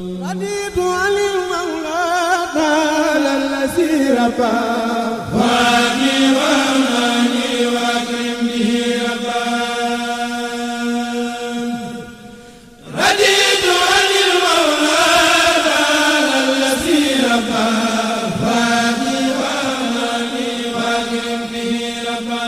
رضيت عن المولى تعالى الذي ربى وادي واماني واكرم به ربا رضيت عن المولى تعالى الذي ربى وادي واماني واكرم به ربا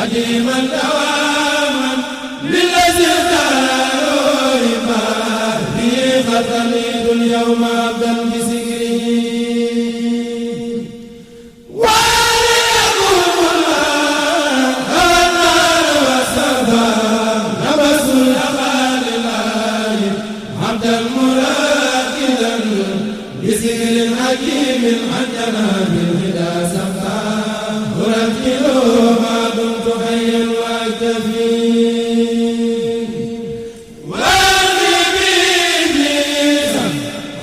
قديما دواما للذي تعالى في خطني اليوم عبدا بسكره وليقوم الله النار والسبا نبس الأخال الله عبدا مراكدا بسكر حكيم عن جناب الهدى سبا ورتلوا ما دمت حيا واكتفي وارضي بإبليس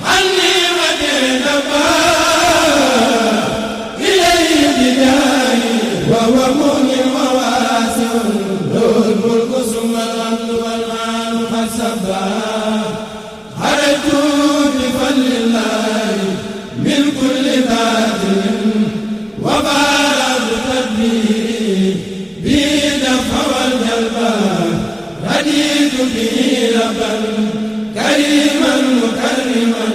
عني ودينما إليه ابتدائي وهو مؤمن وواسع له الملك ثم الحمد والمال قد سبا خرجت بفضل الله من كل باطل وبارك تدبيري بدفع والجلبا رديت به ربا كريما مكرما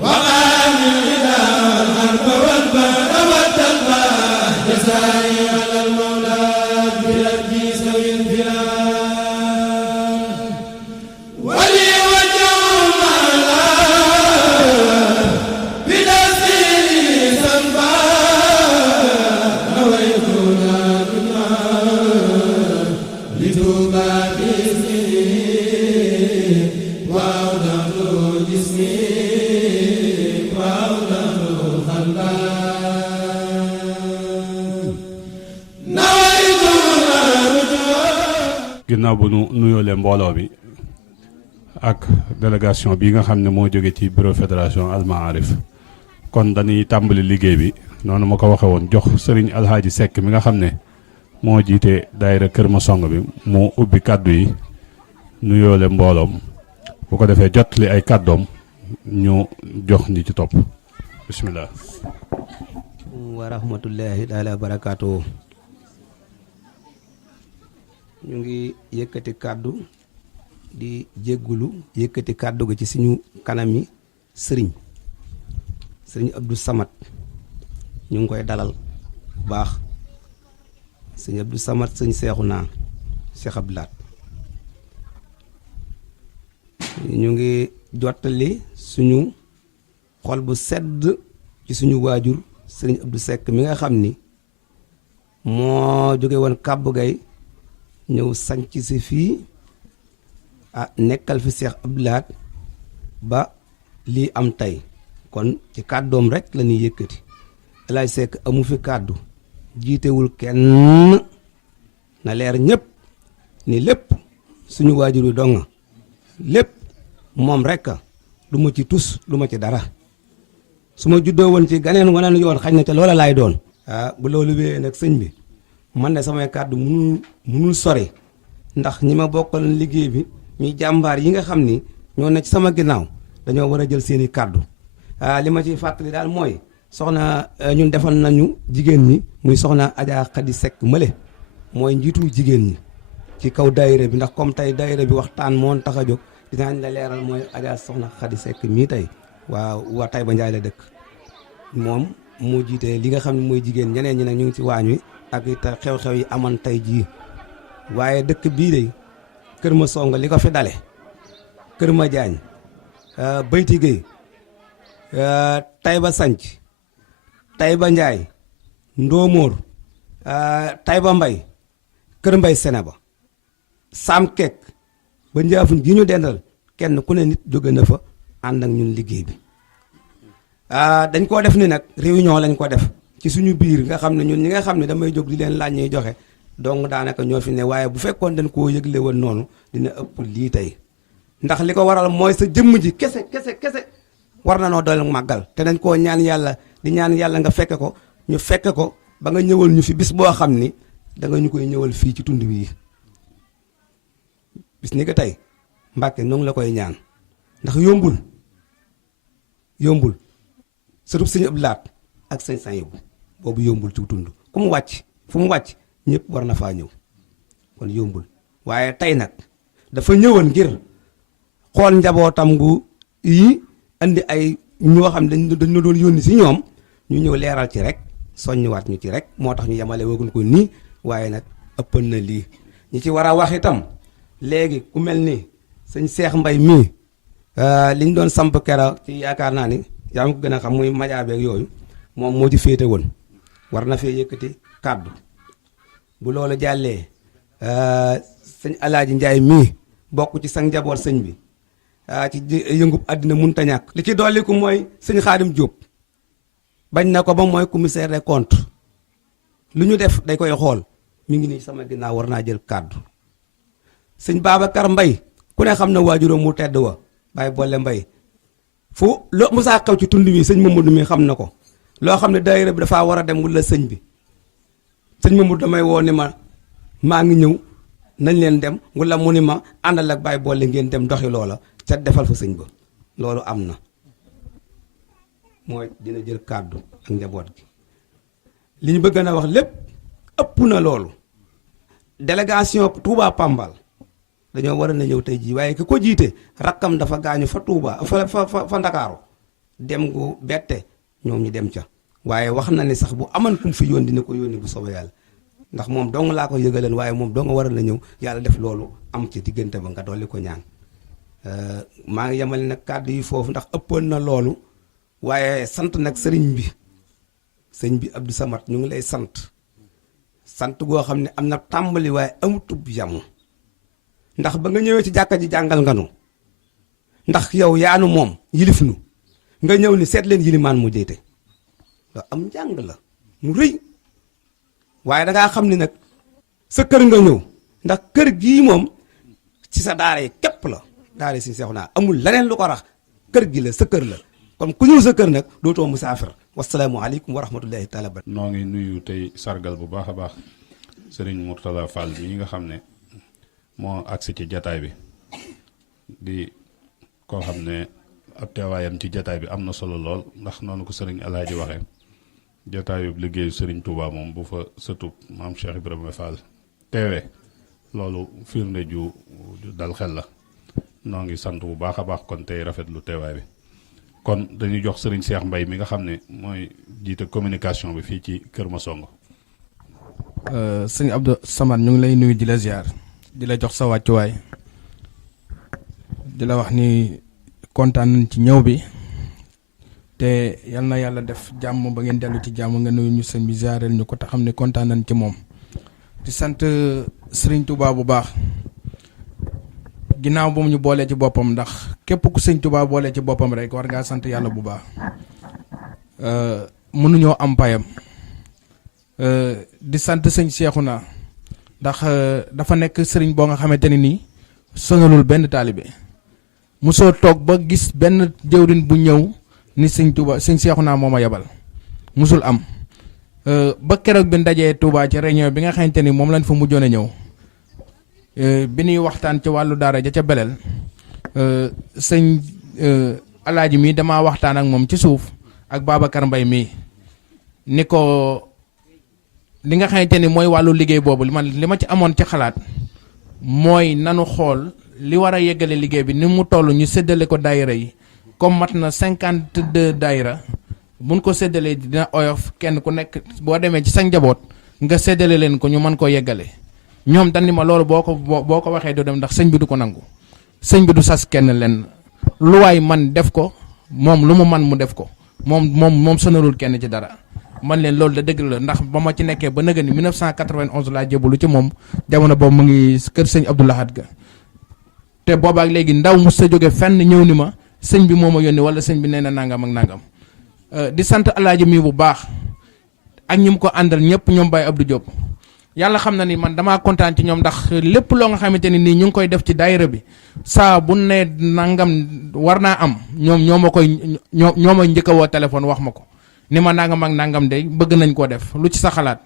وقام الغدا والحرب والبار والتلبا جزائي على المولى بردي سوي الفرار ولي وجه مالا بدستيري سنبا ginnaaw bu nu nuyoolee mbooloo mi ak délégation bi nga xam ne moo jóge ci bureau fédération Al Maarif kon dañuy tàmbali liggéey bi noonu ma ko waxe woon jox sëriñ Alhaaji Seck mi nga xam ne moo jiite daayira Kër Masong bi mu ubbi kàddu yi nuyoole mbooloom bu ko defee jot li ay kàddoom ñu jox ñi ci topp bismillah wa rahmatullahi taala wa barakaatu. ñu ngi yëkkati kàddu di jéggulu yëkkati kàddu ga ci suñu kanami sëriñ Abdou Samad ñu ngi koy dalal bu baax sëriñ Abdou Samad sëñ Seexuna Cheikh Abdoulaat ñu ngi jottali suñu xol bu sedd ci suñu waajur sëriñ Abdou Seck mi nga xam ni moo jóge woon kàbbu gay ñëw sanc si fii nekkal fi Cheikh Abdoulaat ba lii am tey kon ci kàddoom rek la ñuy yëkkati El Hadj Seck amu fi kàddu jiitewul kenn na leer ñëpp ni lépp suñu waajur wi donga lépp moom rek du ma ci tus du ma ci dara su ma juddoo woon ci ganeen waneen yoon xañ na ca loola laay doon bu loolu wéyee nag sëñ bi man de samay kàddu munul sori ndax ñi ma bokkal liggéey bi ñuy jàmbaar yi nga xam ni ñoo nekk sama ginnaaw dañoo war a jël seeni kàddu li ma ciy fàttali daal mooy soxna ñun defal nañu jigéen ñi muy soxna Adja Khady Seck mële mooy njiitu jigéen ñi ci kaw daayira bi ndax comme tey daayira bi waxtaan moo tax a jóg dinaañ la leeral mooy Adja soxna Khady Seck mii tey waa Taïba Ndiaye la dëkk moom moo jiite li nga xam ne mooy jigéen ñeneen ñi nag ñu ngi ci waañ wi ak it xew-xew yi amoon tey jii waaye dëkk bii de Kër Masong li ko fi dale Kër Madiagne Bayti Gueye Taïba Sanc Taïba Ndiaye Ndóomóor Taïba Mbay Kër Mbay Seneba Sam Kek ba Njaafun gi ñu dendal kenn ku ne nit jóge na fa ànd ak ñun liggéey bi dañ koo def ni nag réunion lañ ko def ci suñu biir nga xam ne ñun ñi nga xam ne damay jóg di leen laaj ñuy joxe donc daanaka ñoo fi ne waaye bu fekkoon dañ koo yëgle woon noonu dina ëpp lii tey ndax li ko waral mooy sa jëmm ji kese war na noo dool màggal te dañ koo ñaan yàlla di ñaan yàlla nga fekke ko ñu fekke ko ba nga ñëwal ñu fi bis boo xam ni da nga ñu koy ñëwal fii ci tund wi bis ni ko tey Mbàkke noo ngi la koy ñaan ndax yombul sëtub sëñ Abdou Lahat ak sëñ Saybu boobu yombul ci tund ku mu wàcc fu mu wàcc ñëpp war na faa ñëw kon yombul waaye tey nag dafa ñëwoon ngir xool njabootam gu yi andi ay ñoo xam ne dañ doon yónni si ñoom ñu ñëw leeral ci rek soññiwaat ñu ci rek moo tax ñu yemale wagun ko nii waaye nag ëppan na lii ñi ci war a wax itam léegi ku mel ni sëñ Seex Mbay mii liñ doon samp kera ci yaakaar naa ni yaa ngi ko gën a xam muy majaabeeg yooyu moom moo ci féete woon war na fee yëkkati kàddu bu loolu jàllee sëñ Alaaji Njaay mii bokk ci sa njaboot sëñ bi ci yëngub àddina munta ñàkk li ci dolliku mooy sëñ Xaadim Jóob bañ na ko ba mooy commissaire des comptes lu ñu def day koy xool mi ngi nii sama ginnaaw war naa jël kàddu sëñ Babacar Mbay ku ne xam na waajuram mu tedd wa Baay Bolle Mbay fu loo musaa xew ci tund mi sëñ Mamadou mi xam na ko loo xam ne daayira bi dafaa war a dem wala sëñ bi sëñ Mamadou damay woo ni ma maa ngi ñëw nañ leen dem wala mu ni ma àndal ak Baay Bolle ngeen dem doxi loola ca defal fa sëñ ba loolu am na mooy dina jël kàddu ak njaboot gi li ñu bëgg na wax lépp ëpp na loolu délégation Touba Pambal dañoo war a na ñëw tey jii waaye ki ko jiite rakkam dafa gaañu fa Touba fa Ndakaaru dem gu bette ñoom ñu dem ca waaye wax na ne sax bu aman kum fi yónni dina ko yónni bu soobee yàlla ndax moom dong laa ko yëgaleen waaye moom dong war a na ñëw yàlla def loolu am ci diggante ba nga dolli ko ñaan maa ngi yemale nag kàddu yi foofu ndax ëppoon na loolu waaye sant nag sëriñ bi Abdou Samad ñu ngi lay sant goo xam ne am na tàmbali waaye amutub yamu ndax ba nga ñëwee ci jàkka ji jàngal nga nu ndax yow yaanu moom yilif nu nga ñëw ni seet leen yilimaan mu jeyte loolu am njàng la mu rëy waaye dangaa xam ni nag sa kër nga ñëw ndax kër gii moom ci sa daara yi képp la daara yi si seexu naa amul leneen lu ko rax kër gi la sa kër la kon ku ñëw sa kër nag dootoo musaafir wasalaamualeykum wa rahmatullahi taala ba noo ngi nuyu tey sargal bu baax a baax Serigne Mourtada Fall mi nga xam ne moo agsi ci jataay bi di koo xam ne ab teewaayam ci jataay bi am na solo lool ndax noonu ko Serigne Alaaji waxee jataayu liggéeyu Serigne Touba moom bu fa sëtub maam Cheikh Ibrahima Fall teewee loolu firnde ju dal xel la noo ngi sant bu baax a baax kon tey rafetlu teewaay bi kon dañuy jox Serigne Cheikh Mbay mi nga xam ne mooy jiite communication bi fii ci Kër Masongo. sëñ Abdou Samad ñu ngi lay nuyu di la ziar di la jox sa wàccuwaay di la wax ni kontaan nañ ci ñëw bi te yal na yàlla def jàmm ba ngeen dellu ci jàmm nga nuyu ñu sëñ bi ziareel ñu ko te xam ne kontaan nañ ci moom. di sant Serigne Touba bu baax ginnaaw bu mu ñu boolee ci boppam ndax képp ku sëñ Touba boolee ci boppam rek war ngaa sant yàlla bu baax mënuñoo am payam di sant sëñ Cheikhouna ndax dafa nekk sëriñ boo nga xamante ne nii sonalul benn taalibe mosoo toog ba gis benn jëwrin bu ñëw ni sëñ Touba sëñ Cheikhouna moo ma yebal musul am ba keroog bi ndajee Touba ci réunion bi nga xamante ni moom lañ fa mujjoon a ñëw bi ñuy waxtaan ci wàllu daara ja ca belel sëñ alaaji mi damaa waxtaan ak moom ci suuf ak Babacar Mbay mii ni ko li nga xamante ni mooy wàllu liggéey boobu li ma ci amoon ci xalaat mooy nanu xool li war a yeggale liggéey bi ni mu toll ñu séddale ko daayira yi comme mat na 52 daayira buñ ko séddalee dina oyof kenn ku nekk boo demee ci sa njaboot nga séddale leen ko ñu mën koo yeggale ñoom dañ ni ma loolu boo ko waxee du dem ndax sëñ bi du ko nangu sëñ bi du sas kenn leen lu waay man def ko moom lu mu man mu def ko moom sonalul kenn ci dara man leen loolu da dëgg la ndax ba ma ci nekkee ba nëga ni 1991 laa jébbalu ci moom jamono boobu mu ngi kër sëñ Abdou Lahad ga te boobaak léegi ndaw mu sa jóge fenn ñëw ni ma sëñ bi moo ma yónni wala sëñ bi nee na nangam ak nangam di sant alaaji mii bu baax ak ñi mu ko àndal ñëpp ñoom Baye Abdou Diop yàlla xam na ni man damaa kontaan ci ñoom ndax lépp loo nga xamante ni nii ñu ngi koy def ci daayira bi saa bu ne nangam war naa am ñoom ñoo ma njëkk a woo téléphone wax ma ko ni ma nangam ak nangam de bëgg nañ koo def lu ci sa xalaat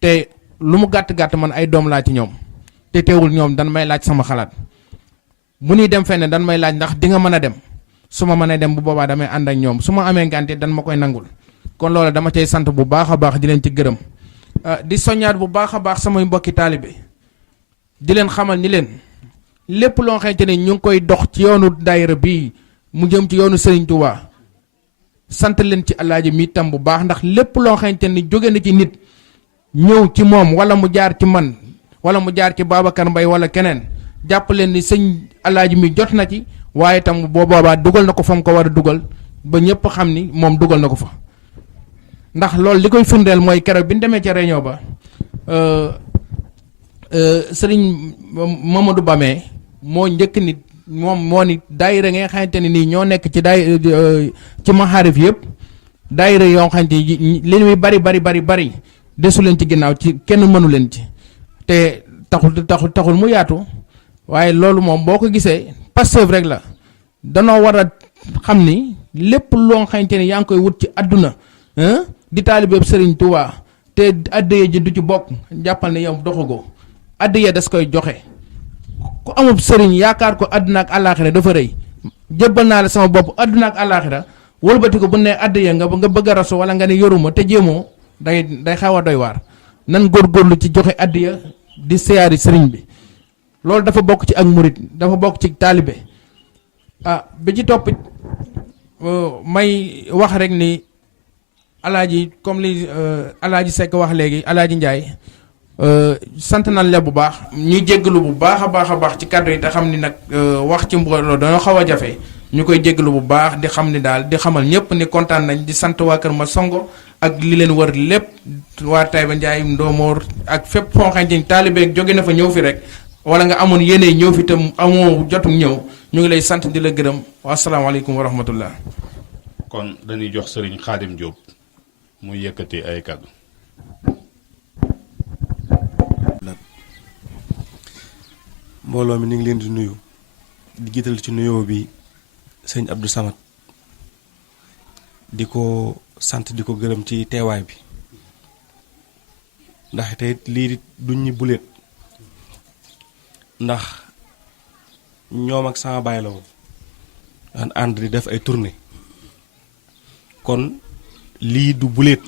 te lu mu gàtt-gàtt man ay doom laa ci ñoom te teewul ñoom dan may laaj sama xalaat bu ñuy dem fenn dan may laaj ndax di nga mën a dem su ma mënee dem bu boobaa damay ànd ak ñoom su ma amee ngànte dan ma koy nangul kon loolu dama cay sant bu baax a baax di leen ci gërëm di soññaat bu baax a baax samay mbokki taalibe di leen xamal ni leen lépp loo xamante ni ñu ngi koy dox ci yoonu daayira bii mu jëm ci yoonu Serigne Touba sant leen ci alaaji mi tam bu baax ndax lépp loo xamante ni jóge na ci nit ñëw ci moom wala mu jaar ci man wala mu jaar ci Babacar Mbaye wala keneen jàpp leen ni sëñ alaaji mi jot na ci waaye tam boo boobaa dugal na ko fa mu ko war a dugal ba ñëpp xam ni moom dugal na ko fa ndax loolu li koy firndeel mooy keroog bi ñu demee ca réunion ba sëriñ Mamadou Bamé moo njëkk nit moom moo ni daayira nga xamante ne nii ñoo nekk ci ci maxaarif yëpp daayira yoo xamante ni li muy bari desu leen ci ginnaaw ci kenn mënu leen ci te taxul mu yaatu waaye loolu moom boo ko gisee Pastef rek la danoo war a xam ni lépp loo xamante ni yaa ngi koy wut ci àdduna di taalibeeb Serigne Touba te addiya ji du ci bokk jàppal ne yow doxagoo addiya das koy joxe ku amub sëriñ yaakaar ko àdduna ak àllaaxira dafa rëy jébbal naa la sama bopp àdduna ak àllaaxira wëlbati ko bu ne addiya nga bëgg a rasu wala nga ne yoruma te jéemoo day xaw a doy waar nan góorgóorlu ci joxe addiya di siyaari sëriñ bi loolu dafa bokk ci ak murit dafa bokk ci taalibe bi ci toppit may wax rek ni alaaji comme li alaaji Seck wax léegi alaaji Njaay sant nañ la bu baax ñuy jéggalu bu baax a baax ci kàddu yi te xam ni nag wax ci mbooloo dañoo xaw a jafe ñu koy jéggalu bu baax di xam ni daal di xamal ñëpp ni kontaan nañ di sant waa Kër Masongo ak li leen wër lépp waa Taïba Ndiaye Ndomor ak fépp foo xamante ni taalibe jóge na fa ñëw fi rek wala nga amoon yéene ñëw fi tam amoo jotum ñëw ñu ngi lay sant di la gërëm wa asalaamaaleykum wa rahmatullah. kon dañuy jox Serigne Khadim Diop muy yëkkati ay kàddu. mbooloo mi ñu ngi leen di nuyu di jiital ci nuyoo bi sëñ Abdou Samad di ko sant di ko gërëm ci teewaay bi ndax te lii duñ ñi buleet ndax ñoom ak sama baay la woon daan ànd di def ay tournée kon lii du buleet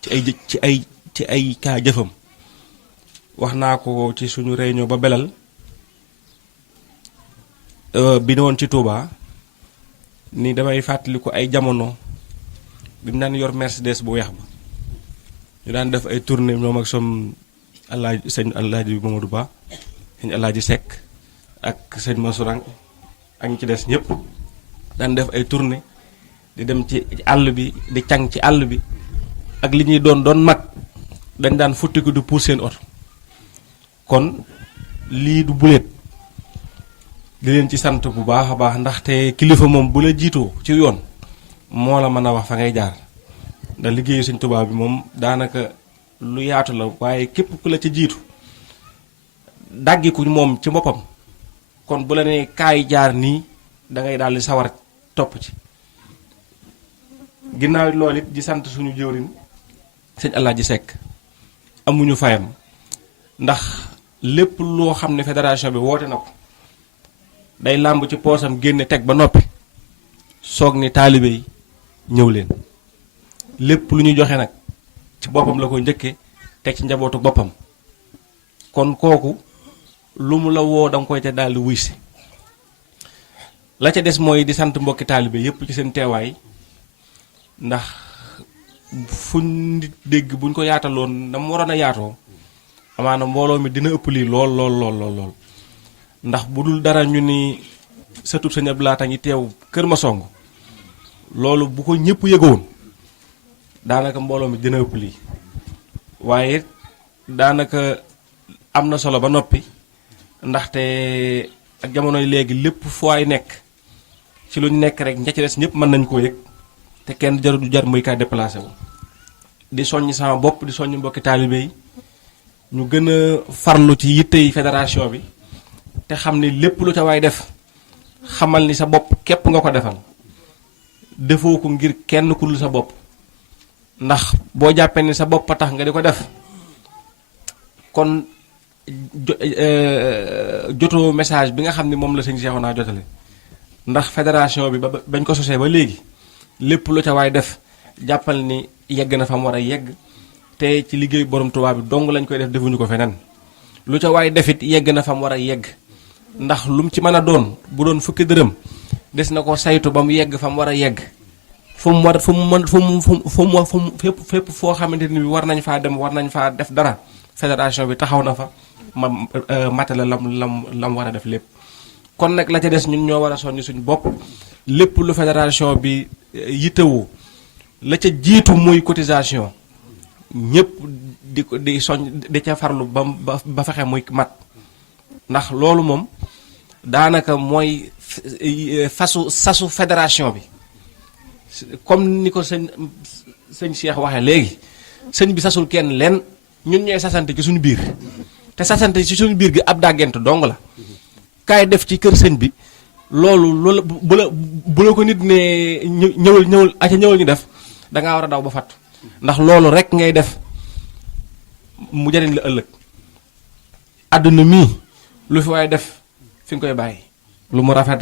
ci ay kaa jëfam wax naa ko ci suñu réunion ba belal bi ne woon ci Touba ni damay fàttaliku ay jamono bi mu daan yor Mercedes bu weex ba ñu daan def ay tournée ñoom ak som alaaji sëñ alaaji Mamadou Ba sëñ alaaji Seck ak sëñ Mansourang ak ñi ci des ñëpp daan def ay tournée di dem ci àll bi di càng ci àll bi ak li ñuy doon mag dañ daan futtiku du pour seen oto kon lii du buleet di leen ci sant bu baax a baax ndaxte kilifa moom bu la jiitoo ci yoon moo la mën a wax fa ngay jaar ndax liggéeyu Sëñ Tuubaa bi moom daanaka lu yaatu la waaye képp ku la ci jiitu dàggiku moom ci boppam kon bu la nee kaay jaar nii da ngay daal di sawar topp ci ginnaaw loolu it di sant suñu jëwriñ sëñ Alaaji Seck amuñu fayam ndax lépp loo xam ne fédération bi woote na ko day làmb ci poosam génne teg ba noppi soog ni taalibe yi ñëw leen lépp lu ñu joxe nag ci boppam la ko njëkke teg ci njabootu boppam kon kooku lu mu la woo danga koy te daal di wuy si la ca des mooy di sant mbokki taalibe yépp ci seen teewaay ndax fu nit dégg buñ ko yaataloon dama waroon a yaatoo amaana mbooloo mi dina ëpp lii lool ndax bu dul dara ñu ni sëtub Sëñ Abdou Lahat a ngi teew Kër Masongo loolu bu ko ñëpp yëgoon daanaka mbooloo mi dina ëpp lii waaye daanaka am na solo ba noppi ndaxte ak jamonoy léegi lépp foo ay nekk ci lu ñu nekk rek ña ci des ñëpp mën nañ koo yëg te kenn jaru du jar muy kaa déplacé wu di soññ sama bopp di soññ mbokki taalibe yi ñu gën a farlu ci yittey fédération bi te xam ni lépp lu ca waay def xamal ni sa bopp képp nga ko defal defoo ko ngir kenn ku dul sa bopp ndax boo jàppee ni sa bopp a tax nga di ko def kon jotoo message bi nga xam ne moom la sëñ Cheikhouna jotale ndax fédération bi ba bañ ko sosee ba léegi lépp lu ca waay def jàppal ni yegg na fa mu war a yegg te ci liggéey borom Tuubaa bi dong lañ koy def defuñu ko feneen lu ca waay defit yegg na fa mu war a yegg ndax lu mu ci mën a doon bu doon fukki dërëm des na ko saytu ba mu yegg fa mu war a yegg fu mu war fu mu mën fu mu fépp foo xamante ni war nañ faa dem war nañ faa def dara fédération bi taxaw na fa matala lam war a def lépp. kon nag la ca des ñun ñoo war a soññ suñu bopp lépp lu fédération bi yittewoo la ca jiitu muy cotisation ñëpp di soñ di ca farlu ba fexe muy mat ndax loolu moom daanaka mooy sasu fédération bi comme ni ko sëñ Cheikh waxee léegi sëñ bi sasul kenn leen ñun ñooy sasante ci suñu biir te sasante ci suñu biir gi ab dàggent dong la kaay def ci kër sëñ bi loolu bu la ko nit ne ñëwal aca ñëwal ñu def dangaa war a daw ba fàtt ndax loolu rek ngay def mu jariñ la ëllëg àdduna mii lu fi waaye def fi nga koy bàyyi lu mu rafet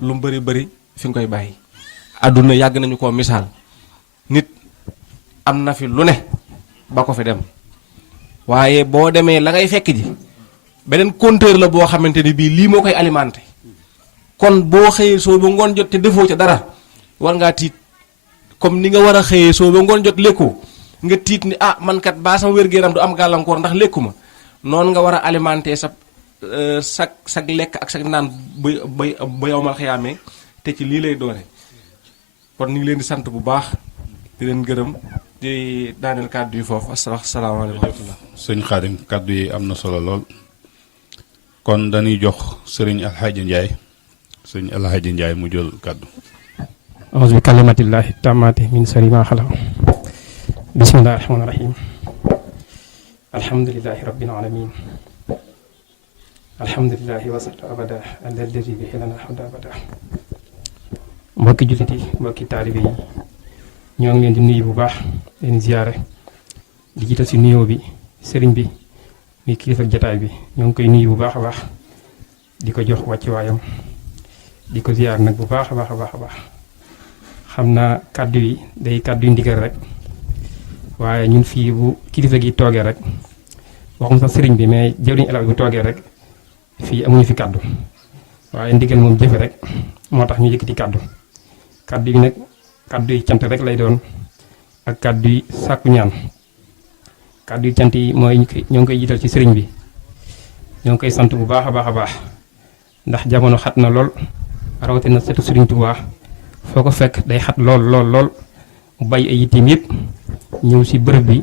lu mu bëri fi nga koy bàyyi àdduna yàgg nañu ko misaal nit am na fi lu ne ba ko fi dem waaye boo demee la ngay fekk ji beneen compteur la boo xamante ni bii lii moo koy alimenté kon boo xëyee soo ba ngoon jot te defoo ca dara war ngaa tiit comme ni nga war a xëyee soo ba ngoon jot lekkoo nga tiit ni ah man kat baa sama wér-gu-yaram du am gàllankoor ndax lekkuma noonu nga war a alimenté sag lekk ak sag naan ba yow mal xiyaamee te ci lii lay doore kon ñu ngi leen di sant bu baax di leen gërëm di daaneel kàddu yi foofu asalaamaaleykum wa rahmatullah. sëñ Xaadim kàddu yi am na solo lool kon dañuy jox sëriñ Alxaaji Njaay sëñ Alxaaji Njaay mu jël kàddu. auzu bi kalimatillahi taammaati min sharri maa xalaq bismillahi rahmaani rahim alhamdulillahi rabbil alamin alhamdulillahi wasatu abada alladi bihi lana alhamdu abada mbokki jullit yi mbokki taalibe yi ñoo ngi leen di nuyu bu baax leen ziyaare di jiital si nuyoo bi sëriñ bi muy kilifa jataay bi ñoo ngi koy nuyu bu baax a baax di ko jox wàcc waayam di ko ziyaar nag bu baax a baax a baax a baax xam naa kàddu yi day kàddu yu ndigal rek waaye ñun fii bu kilifa gi toogee rek waxum sax sëriñ bi mais jëwriñ elal bu toogee rek fii amuñu fi kàddu waaye ndigal moom jëfe rek moo tax ñu yëkkati kàddu yi nag kàddu yi cant rek lay doon ak kàddu yi sàkku ñaan kàddu yi cant yi mooy ñoo ngi koy jiital ci sëriñ bi ñoo ngi koy sant bu baax a baax a baax ndax jamono xat na lool rawatina setu sëriñ Tuubaa foo ko fekk day xat lool mu bàyyi ay yitteem yëpp ñëw si bërëb bi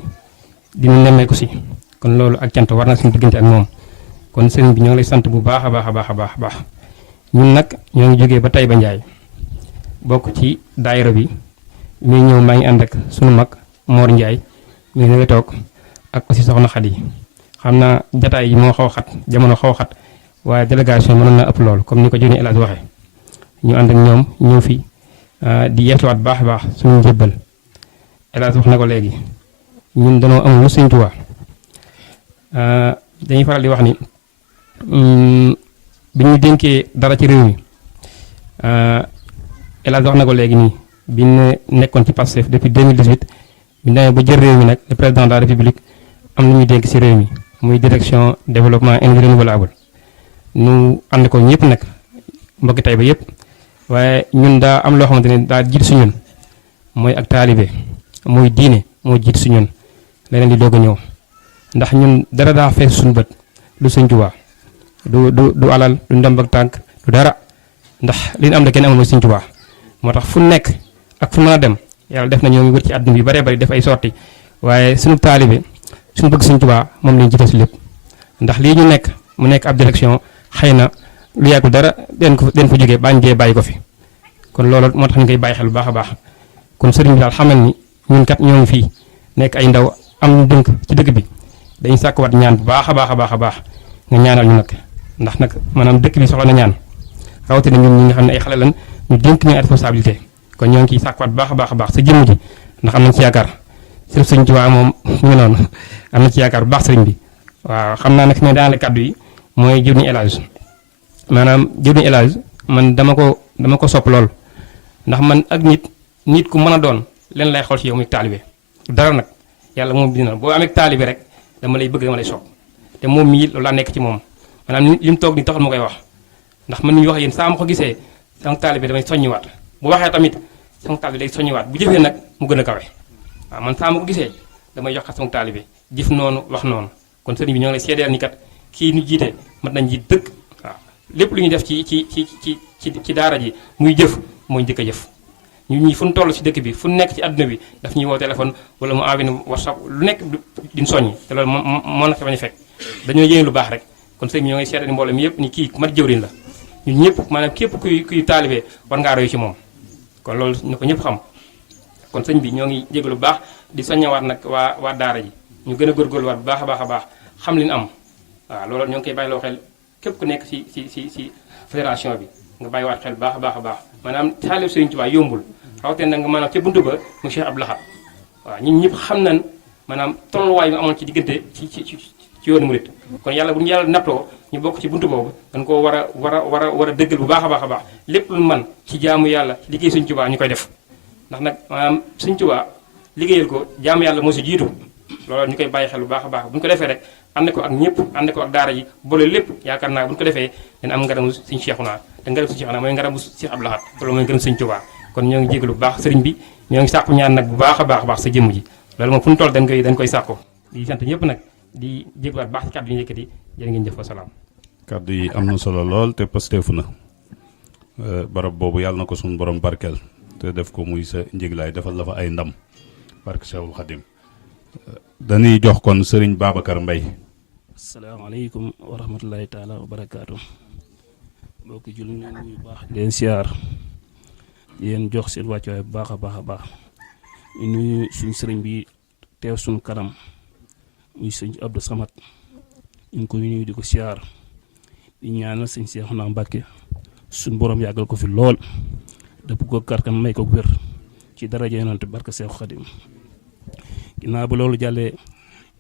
dina nemmeeku si kon loolu ak cant war na suñu diggante ak moom kon sëriñ bi ñoo ngi lay sant bu baax a baax a baax a baax a baax ñun nag ñoo ngi jógee ba Taïba Ndiaye bokk ci daayira bi muy ñëw maa ngi ànd ak sunu mag Mor Ndiaye muy ne toog ak aussi soxna Xadi xam naa jataay yi moo xaw xat jamono xaw xat waaye délégation mënoon na ëpp loolu comme ni ko jëwriñ El Hadj waxee ñu ànd ak ñoom ñëw fi di yeetuwaat baax a baax suñu njëbbal El Hadj wax na ko léegi ñun danoo amul lu Sëñ Tuubaa dañuy faral di wax ni bi ñu dénkee dara ci réew mi El Hadj wax na ko léegi nii bi ñu nekkoon ci Pastef depuis 2018 bi ñu demee ba jël réew mi nag le président de la république am lu ñuy dénk ci réew mi muy direction développement énergie renouvelable nu ànd ko ñëpp nag mbokki Taïba yëpp waaye ñun daa am loo xamante ne daa jiit su ñun mooy ak taalibe muy diine moo jiit su ñun leneen di doog a ñëw ndax ñun dara daa fees suñu bët lu Sëñ Tuubaa du alal du ndam ak tànk du dara ndax li ñu am da kenn amul mooy Sëñ Tuubaa moo tax fu nekk ak fu mën a dem yàlla def na ñoo ngi wër ci àdduna bi baree bari def ay sorti waaye suñu taalibe suñu bëgg Sëñ Tuubaa moom lañu jiite si lépp ndax lii ñu nekk mu nekk ab direction xëy na lu yàggul dara den fa jógee bàyyi ko fi kon loolu moo tax ñu koy bàyyi xel bu baax a baax kon sëriñ bi daal xamal ni ñun kat ñoo ngi fii nekk ay ndaw am ñu dënk ci dëkk bi dañu sàkkuwaat ñaan bu baax a baax a baax a baax nga ñaanal ñu nag ndax nag maanaam dëkk bi soxla na ñaan rawatina ñun ñi nga xam ne ay xale lan ñu dénk ñu ay responsabilité kon ñoo ngi ciy sàkkuwaat bu baax a baax sa jëmm ji ndax am nañ ci yaakaar sëriñ Tuubaa moom mu ngi noonu am na ci yaakaar bu baax sëriñ bi waaw xam naa nag ne daanaka kaddu yi mooy jëwriñu El Hadj maanaam jëwriñu El Hadj man dama ko sopp lool ndax man ak nit ku mën a doon leen lay xool ci yow muy taalibe dara nag yàlla moom bind na boo amee taalibe rek dama lay bëgg dama lay sopp te moom mii loolu laa nekk ci moom maanaam li mu toog nii taxul ma koy wax ndax man ñu wax yéen saa ma ko gisee sama taalibe damay soññiwaat bu waxee tamit sama taalibe day soññiwaat bu jëfee nag mu gën a kawe waaw man saa ma ko gisee damay yokkat sama taalibe jëf noonu wax noonu kon sëriñ bi ñoo ngi lay seedeel ni kat kii ñu jiite mat nañ ji dëkk waaw lépp lu ñuy def ci daara ji muy jëf mooy njëkk a jëf ñun ñi fu ñu toll ci dëkk bi fu ñu nekk ci àdduna bi daf ñuy woo téléphone wala mu envoyé WhatsApp lu nekk diñ soññi te loolu moo na fa bañ a fekk dañoo yéene lu baax rek kon sëriñ bi ñoo ngi seedeel mbooloo mi yëpp ni kii mat jëwriñ la ñun ñëpp maanaam képp kuy taalibe war ngaa royu ci moom kon loolu ñu ko ñëpp xam kon sëñ bi ñoo ngi jégalu bu baax di soññawaat nag waa daara ji ñu gën a góorgóorluwaat bu baax a baax xam li ñu am waaw loolu ñoo ngi koy bàyyiloo xel képp ku nekk ci fédération bi nga bàyyiwaat xel bu baax a baax maanaam taalibe Sëriñ Tuubaa yombul rawatina nag nga maanaam ca buntu ba mu Cheikh Abdou Lahad waaw ñun ñëpp xam nañ maanaam tolluwaay bi amoon ci diggante ci yoonu murit kon yàlla bu ñu yàlla nattoo ñu bokk ci buntu boobu dañ koo war a dëggal bu baax a baax lépp lu man ci jaamu yàlla ci liggéey Sëriñ Tuubaa ñu koy def ndax nag maanaam Sëriñ Tuubaa liggéeyal ko jaamu yàlla moo si jiitu loolu ñu koy bàyyi xel bu baax a baax bu ñu ko defee rek ànd ko ak ñëpp ànd ko ak daara ji boole lépp yaakaar naa bu ñu ko defee dina am ngaramu Sëriñ Seexuna te ngaramu Sëriñ Seexuna mooy ngaramu Cheikh Abdou Lahad loolu mooy ngërëm Sëriñ Tuubaa kon ñoo ngi jégalu bu baax sëriñ bi ñoo ngi sàkku ñaan nag bu baax a baax sa jëmm ji loolu moom fu ñu toll dañ koy sàkku di sant ñëpp nag di jégaluwaat baax ci kàddu yi ñu yëkkati jërë ngeen jëf wa salaam. kàddu yi am na solo lool te pasteefu na barab boobu yàlla na ko suñu borom barkeel te def ko muy sa njéglaay defal la fa ay ndam barke Cheikhul Khadim dañuy jox kon sëriñ Babacar Mbaye. asalaamaaleykum wa rahmatulahi taala wa barakaatu mbokki jullit ñu ngi baax leen siyaar yéen jox seen wàccuwaay bu baax a baax ñu nuyu suñu sëriñ bi teew suñu kanam muy sëñ Abdou Samad ñu ngi koy nuyu di ko siyaar di ñaanal sëñ Seexuna Mbàkke suñu borom yàggal ko fi lool dëpp ko karkan may ko wér ci daraja yonent barke Seexu Xadim ginnaaw ba loolu jàllee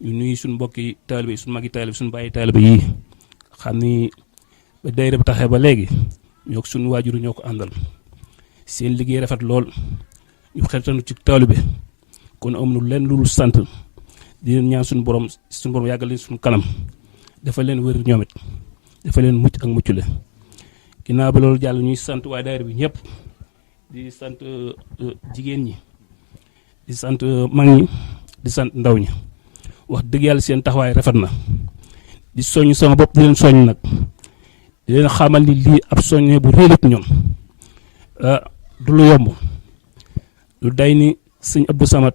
ñu nuyu suñu mbokki taalibe yi suñu magi taalibe suñu bàyyi taalibe yi xam ni ba daayira ba taxee ba léegi ñoo ko suñu waajuru ñoo ko àndal seen liggéey rafet lool ñu xeltanu ci taalibe kon amuñu leen lu sant di leen ñaan suñu borom yàggal leen suñu kanam dafa leen wér ñoom it dafa leen mucc ak muccule ginnaaw ba loolu jàll ñuy sant waa daayira bi ñëpp di sant jigéen ñi di sant mag ñi di sant ndaw ñi wax dëgg yàlla seen taxawaay rafet na di soññ sama bopp di leen soññ nag di leen xamal ni lii ab soññee bu réy la ci ñoom du lu yomb lu day ni sëñ Abdou Samad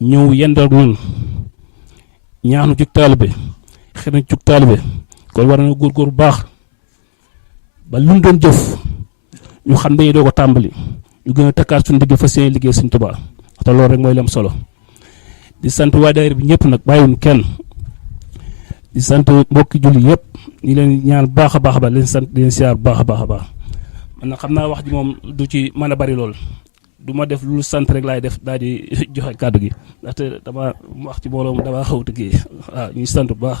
ñëw yendal ñun ñaax nu ci taalibe xëy na ci taalibe kon war na góorgóor bu baax ba lu ñu doon jëf ñu xam dañuy doo ko tàmbali ñu gën a takkaat suñu digg fa seen liggéey Sëñ Tuubaa te loolu rek mooy lem solo di sant waa daayira bi ñëpp nag bàyyiwuñ kenn di sant mbokki julli yëpp ñu leen ñaan baax a baax leen sant di leen siyaar baax a baax man nag xam naa wax ji moom du ci mën a bari lool du ma def lu sant rek laay def daal di joxe kàddu gi ndaxte dama wax ci mbooloo dama xaw tëggee waaw ñuy sant bu baax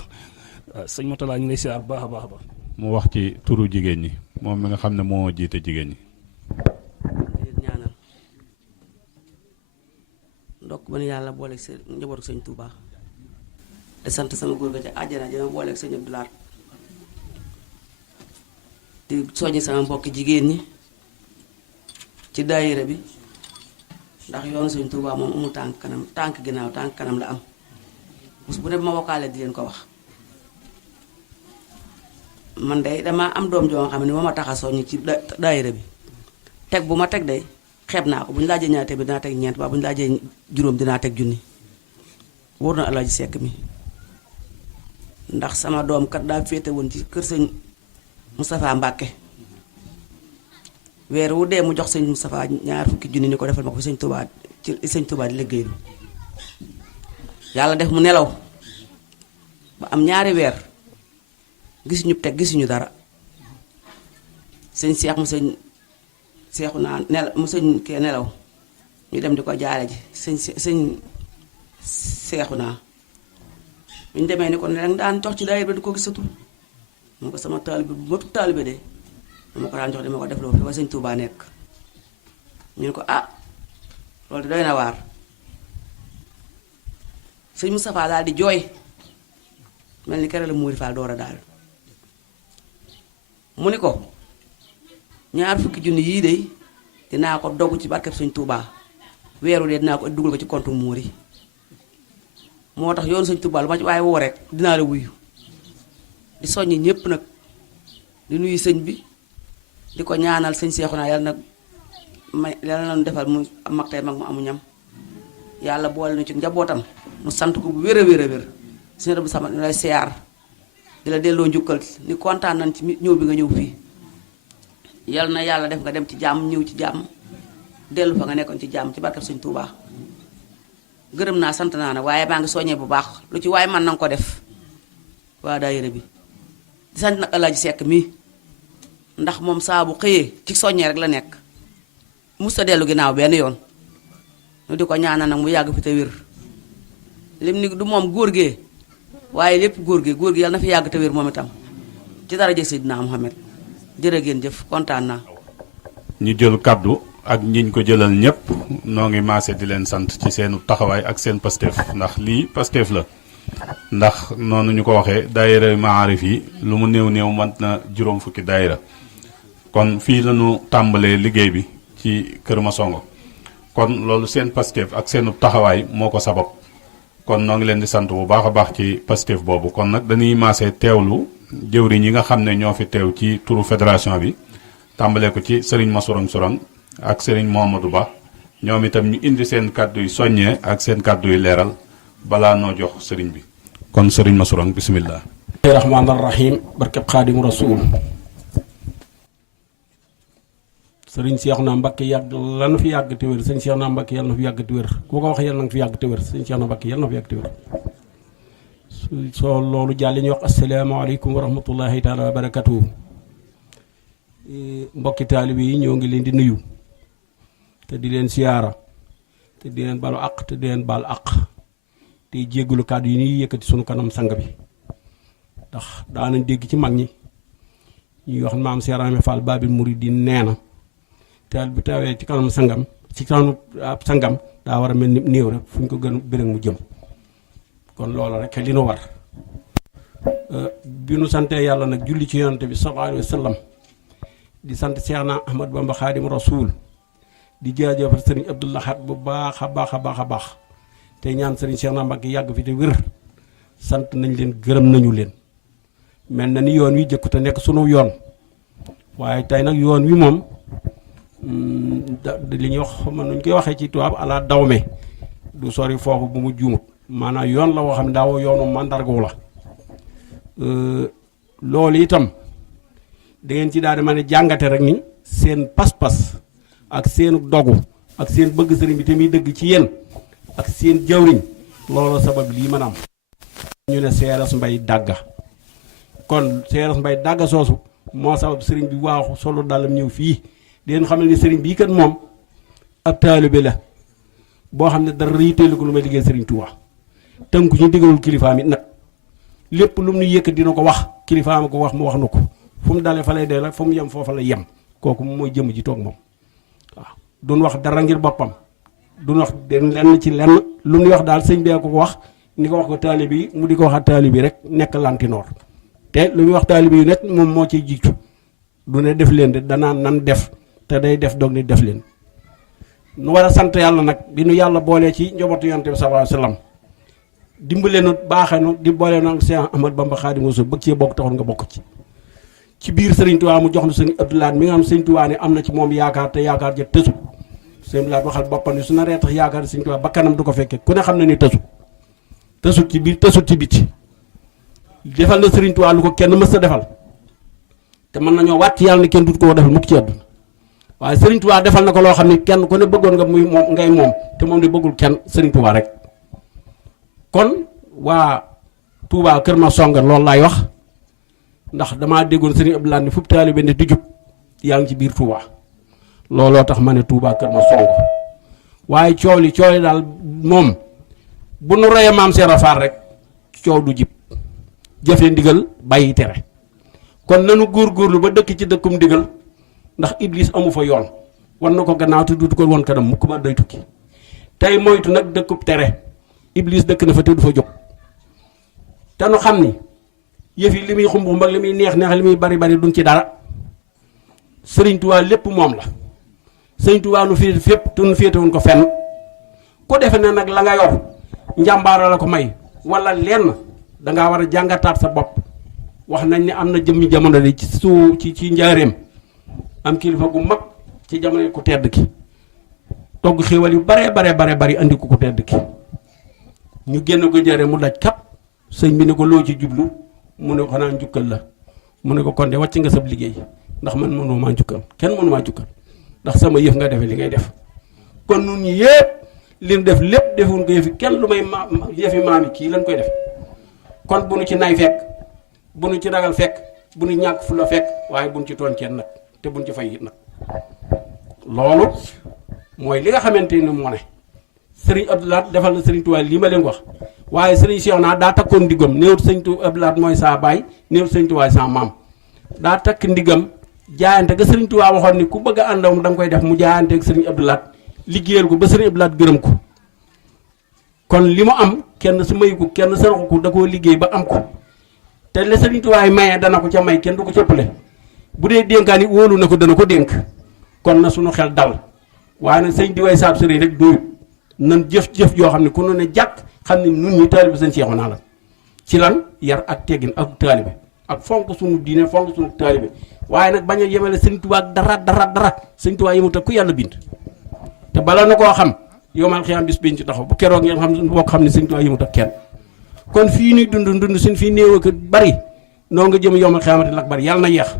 waaw sëñ Moutalla ñu lay siyaar baax a baax mu wax ci turu jigéen ñi moom mi nga xam ne moo jiite jigéen ñi. ñaanal ndokk ba ni yàlla booleeg sa njabootu sëñ Touba te sant sama góor ga ca àjjana dina booleeg sëñ Abdou Lahad di soññi sama mbokki jigéen ñi ci daayira bi ndax yoonu sëñ Touba moom amul tànk kanam tànk ginnaaw tànk kanam la am bés bu ne ma wokkaale di leen ko wax man de dama am doom joo nga xam ne moo ma tax a soññ ci daayira bi teg bu ma teg de xeeb naa ko bu ñu laajee ñaate bi dinaa teg ñeent ba bu ñu laajee juróom dinaa teg junni wóor na Alaaji Sekk mi ndax sama doom kat daa féete woon ci kër sëñ Moustapha Mbàkke weer wu dee mu jox sëñ Moustapha ñaar fukki junni ni ko defal ma ko sëñ Touba ci sëñ Touba di liggéeylu yàlla def mu nelaw ba am ñaari weer gisuñu teg gisuñu dara sëñ Seex mu sëñ seexu naa mu sëñ kee nelaw ñu dem di ko jaale ji sëñ seexu naa bu ñu demee ni ko ne danga daan jox ci daayira ba di ko gisatul mu ko sama taalibe bu matu taalibe de dama ko daan jox dama ko def loolu fi ba sëñ Tuubaa nekk ñu ne ko ah loolu de doy na waar sëñ Moustapha daal di jooy mel ni kere la Mouri Fall door a daal mu ni ko ñaar fukki junni yii de dinaa ko dogu ci barkeb sëñ Tuubaa weeru de dinaa ko dugal ko ci compte Mouri moo tax yoonu sëñ Tuubaa lu ma ci waaye woo rek dinaa la wuyu di soññi ñépp nag di nuyu sëñ bi di ko ñaanal sëñ Seexuna yàlla nag yàlla na defal mu mag tey mag mu amu ñam yàlla boole na ci njabootam mu sant ko bu wér a wér a wér sëñ Abdou Samad lay siyaar di la delloo njukkal ni kontaan nañ ci ñëw bi nga ñëw fii yàlla na yàlla def nga dem ci jàmm ñëw ci jàmm dellu fa nga nekkoon ci jàmm ci barkeb sëñ Tuubaa gërëm naa sant naa nag waaye maa ngi soññee bu baax lu ci waaye man nanga ko def waa daayira bi di sant nag Alaaji Sekk mii ndax moom saa bu xëyee ci soññee rek la nekk musta dellu ginnaaw benn yoon ñu di ko ñaanal nag mu yàgg fi te wér lim ni du moom góor gee waaye lépp góor gi yàlla na fi yàgg te wér moom itam ci daraja Seydina Muhammad jërë ngeen jëf kontaan naa. ñu jël kaddu ak ñiñ ko jëlal ñëpp noo ngi maase di leen sant ci seenu taxawaay ak seen Pastef ndax lii Pastef la ndax noonu ñu ko waxee daayira maarif yi lu mu néew néew mat na juróom fukki daayira kon fii lañu tàmbalee liggéey bi ci Kër Masongo kon loolu seen Pastef ak seenu taxawaay moo ko sabab kon noo ngi leen di sant bu baax a baax ci Pastef boobu kon nag dañuy maase teewlu jëwriñ yi nga xam ne ñoo fi teew ci turu fédération bi tàmbalee ko ci Serigne Massorong Sorong ak Serigne Mohamadou Ba ñoom itam ñu indi seen kàddu yu soññee ak seen kàddu yu leeral balaa noo jox Serigne bi kon Serigne Massorong bismillah. rahmaan rahim barkeb xaadim rasul Serigne Cheikhouna Mbacké yàgg la na fi yàgg te wér Serigne Cheikhouna Mbacké yàlla na fi yàgg te wér ku ko wax yàlla na fi yàgg te wér Serigne Cheikhouna Mbacké yàlla na fi yàgg te wér soo loolu jàll ñu wax asalaamaaleykum wa rahmatullahi taala wa barakatuhu mbokki taalibe yi ñoo ngi leen di nuyu te di leen siyaara te di leen balu àq te di leen baal àq te jéggalu kàddu yi ñuy yëkkati sunu kanam sang bi ndax daanañ dégg ci mag ñi ñuy wax maam Cheikh Rahma Fall Babil Mouridine nee na taal bu tawee ci kanam sangam ci kanam ab sangam daa war a mel ni néew rek fu ñu ko gën bërëg mu jëm kon loolu rek li nu war bi nu santee yàlla nag julli ci yonante bi sallallahu alayhi wa sallam di sant Seexna Ahmad Bamba Xaadim Rasuul di jaajëfal sëriñ Abdou Lahad bu baax a baax a baax a baax te ñaan sëriñ Seexna Mbacké yàgg fi te wér sant nañ leen gërëm nañu leen mel na ni yoon wi jëkku te nekk sunu yoon waaye tey nag yoon wi moom li ñuy wax man nuñ koy waxee ci tubaab ala dawme du sori foofu bu mu juumut maanaam yoon la woo xam ne daaw yoonu màndargawu la loolu itam da ngeen ci daal di mën a jàngate rek ni seen pas-pas ak seen dogu ak seen bëgg sëriñ bi te muy dëgg ci yéen ak seen jawriñ loolu sabab lii mën a am ñu ne Seeres Mbay Dàgga kon Seeres Mbay Dàgga soosu moo sabab sëriñ bi waaxu solo dalam ñëw fii di leen xamal ni sëriñ bii kat moom ab taalibe la boo xam ne dara yitteelu ko lu may liggéey sëriñ Tuubaa tënku ñu digalul kilifaam it nag lépp lu mu nu yëkk dina ko wax kilifaam ko wax mu wax nu ko fu mu dalee fa lay dee la fu mu yem foofa la yem kooku mooy jëmm ji toog moom waaw duñ wax dara ngir boppam duñ wax lenn ci lenn lu ñuy wax daal sëñ bee ko wax ni ko wax ko taalibe yi mu di ko wax taalibe yi rek nekk lantinoor te lu muy wax taalibe yi nekk moom moo ciy jiitu du ne def leen de danaan nan def te day def doog ni def leen nu war a sant yàlla nag bi nu yàlla boolee ci njabootu yonent bi sallallahu alayhi wasallam dimbale nu baaxee nu di boole nu ak Cheikh Ahmad Bamba Xaadimu Rasuul bëgg cee bokk taxoon nga bokk ci biir Sëriñ Tuubaa mu jox nu Sëriñ Abdou Lahad mi nga xam Sëriñ Tuubaa ne am na ci moom yaakaar te yaakaar ja tësu Sëriñ Lahad waxal boppam ni su naree tax yaakaar Sëriñ Tuubaa ba kanam du ko fekkee ku ne xam ne ni tësut ci biir tësut ci biti defal na Sëriñ Tuubaa lu ko kenn mës a defal te mën nañoo wàcc yàlla ne kenn dut koo defal mukk ci àdduna waaye Sëriñ Tuubaa defal na ko loo xam ne kenn ku ne bëggoon nga muy moom ngay moom te moom di bëggul kenn Sëriñ Tuubaa rek kon waa Touba Kër Masongo loolu laay wax ndax damaa déggoon Sëriñ Abdou Lahad ni fu taalibe ne di jub yaa ngi ci biir Touba looloo tax ma ne Touba Kër ma song waaye coow li daal moom bu nu royee maam Seera Faal rek coow du jib jëfe ndigal bàyyi tere kon nanu góorgóorlu ba dëkk ci dëkkum ndigal ndax Iblis amu fa yoon wan na ko gannaaw te duutu ko woon kanam mukk ba day tukki tey moytu nag dëkkub tere Iblis dëkk na fa te du fa jóg te nu xam ni yëf yi li muy xumb ak li muy neex li muy bari bari duñ ci dara Sëriñ Tuubaa lépp moom la Sëriñ Tuubaa nu féete fépp te nu féetewuñ ko fenn ku defe ne nag la nga yor njàmbaara la ko may wala lenn dangaa war a jàngataat sa bopp wax nañ ne am na jëmmi jamono de ci njaareem am kilifa gu mag ci jamono ku tedd ki togg xéewal yu bare bari andi ko ku tedd ki ñu génn ko njaareem mu daj kap sëñ bi ne ko loo ci jublu mu ne ko xanaa njukkal la mu ne ko kon de wàcc nga sab liggéey ndax man mënoo maa njukkal kenn mënu maa njukkal ndax sama yëf nga defee li ngay def kon nun ñi yëpp li ñu def lépp defuñ ko yëfi kenn lu may yëfi maami kii lañ koy def kon bu nu ci nay fekk bu nu ci ragal fekk bu nu ñàkk fu la fekk waaye bu nu ci tooñ kenn nag te bu nu ci fay it nag loolu mooy li nga xamante ni moo ne Serigne Abdou Lahad defal na Serigne Touba lii ma leen wax waaye Serigne Cheikh naa daa takkoon ndigam néewut Serigne Abdou Lahad mooy saa baay néewut Serigne Touba saa maam daa takk ndigam jaayante ga Serigne Touba waxoon ni ku bëgg a àndawum da nga koy def mu jaayante ak Serigne Abdou Lahad liggéeyal ko ba Serigne Abdou Lahad gërëm ko kon li mu am kenn su mayu ko kenn saraxu ko da koo liggéey ba am ko te le Serigne Touba maye dana ko ca may kenn du ko cëppale bu dee dénkaan yi wóolu na ko dana ko dénk kon na suñu xel dal waaye nag sëñ di way saab sëriñ rek doyut nan jëf-jëf yoo xam ne ku nu ne jàkk xam ne nun ñi taalibe sëñ Seexu naa la ci lan yar ak teggin ak taalibe ak fonk suñu diine fonk suñu taalibe waaye nag bañ a yemale Sëriñ Tuubaa ak dara Sëriñ Tuubaa yemut ak ku yàlla bind te bala na koo xam yomal xiyaam bis biñ ci taxaw bu keroog ngeen xam boo ko xam ne Sëriñ Tuubaa yemut ak kenn kon fii nuy dund suñ fii néew ak bari noo nga jëm yomal xiyaamati lak bari yàlla na yeex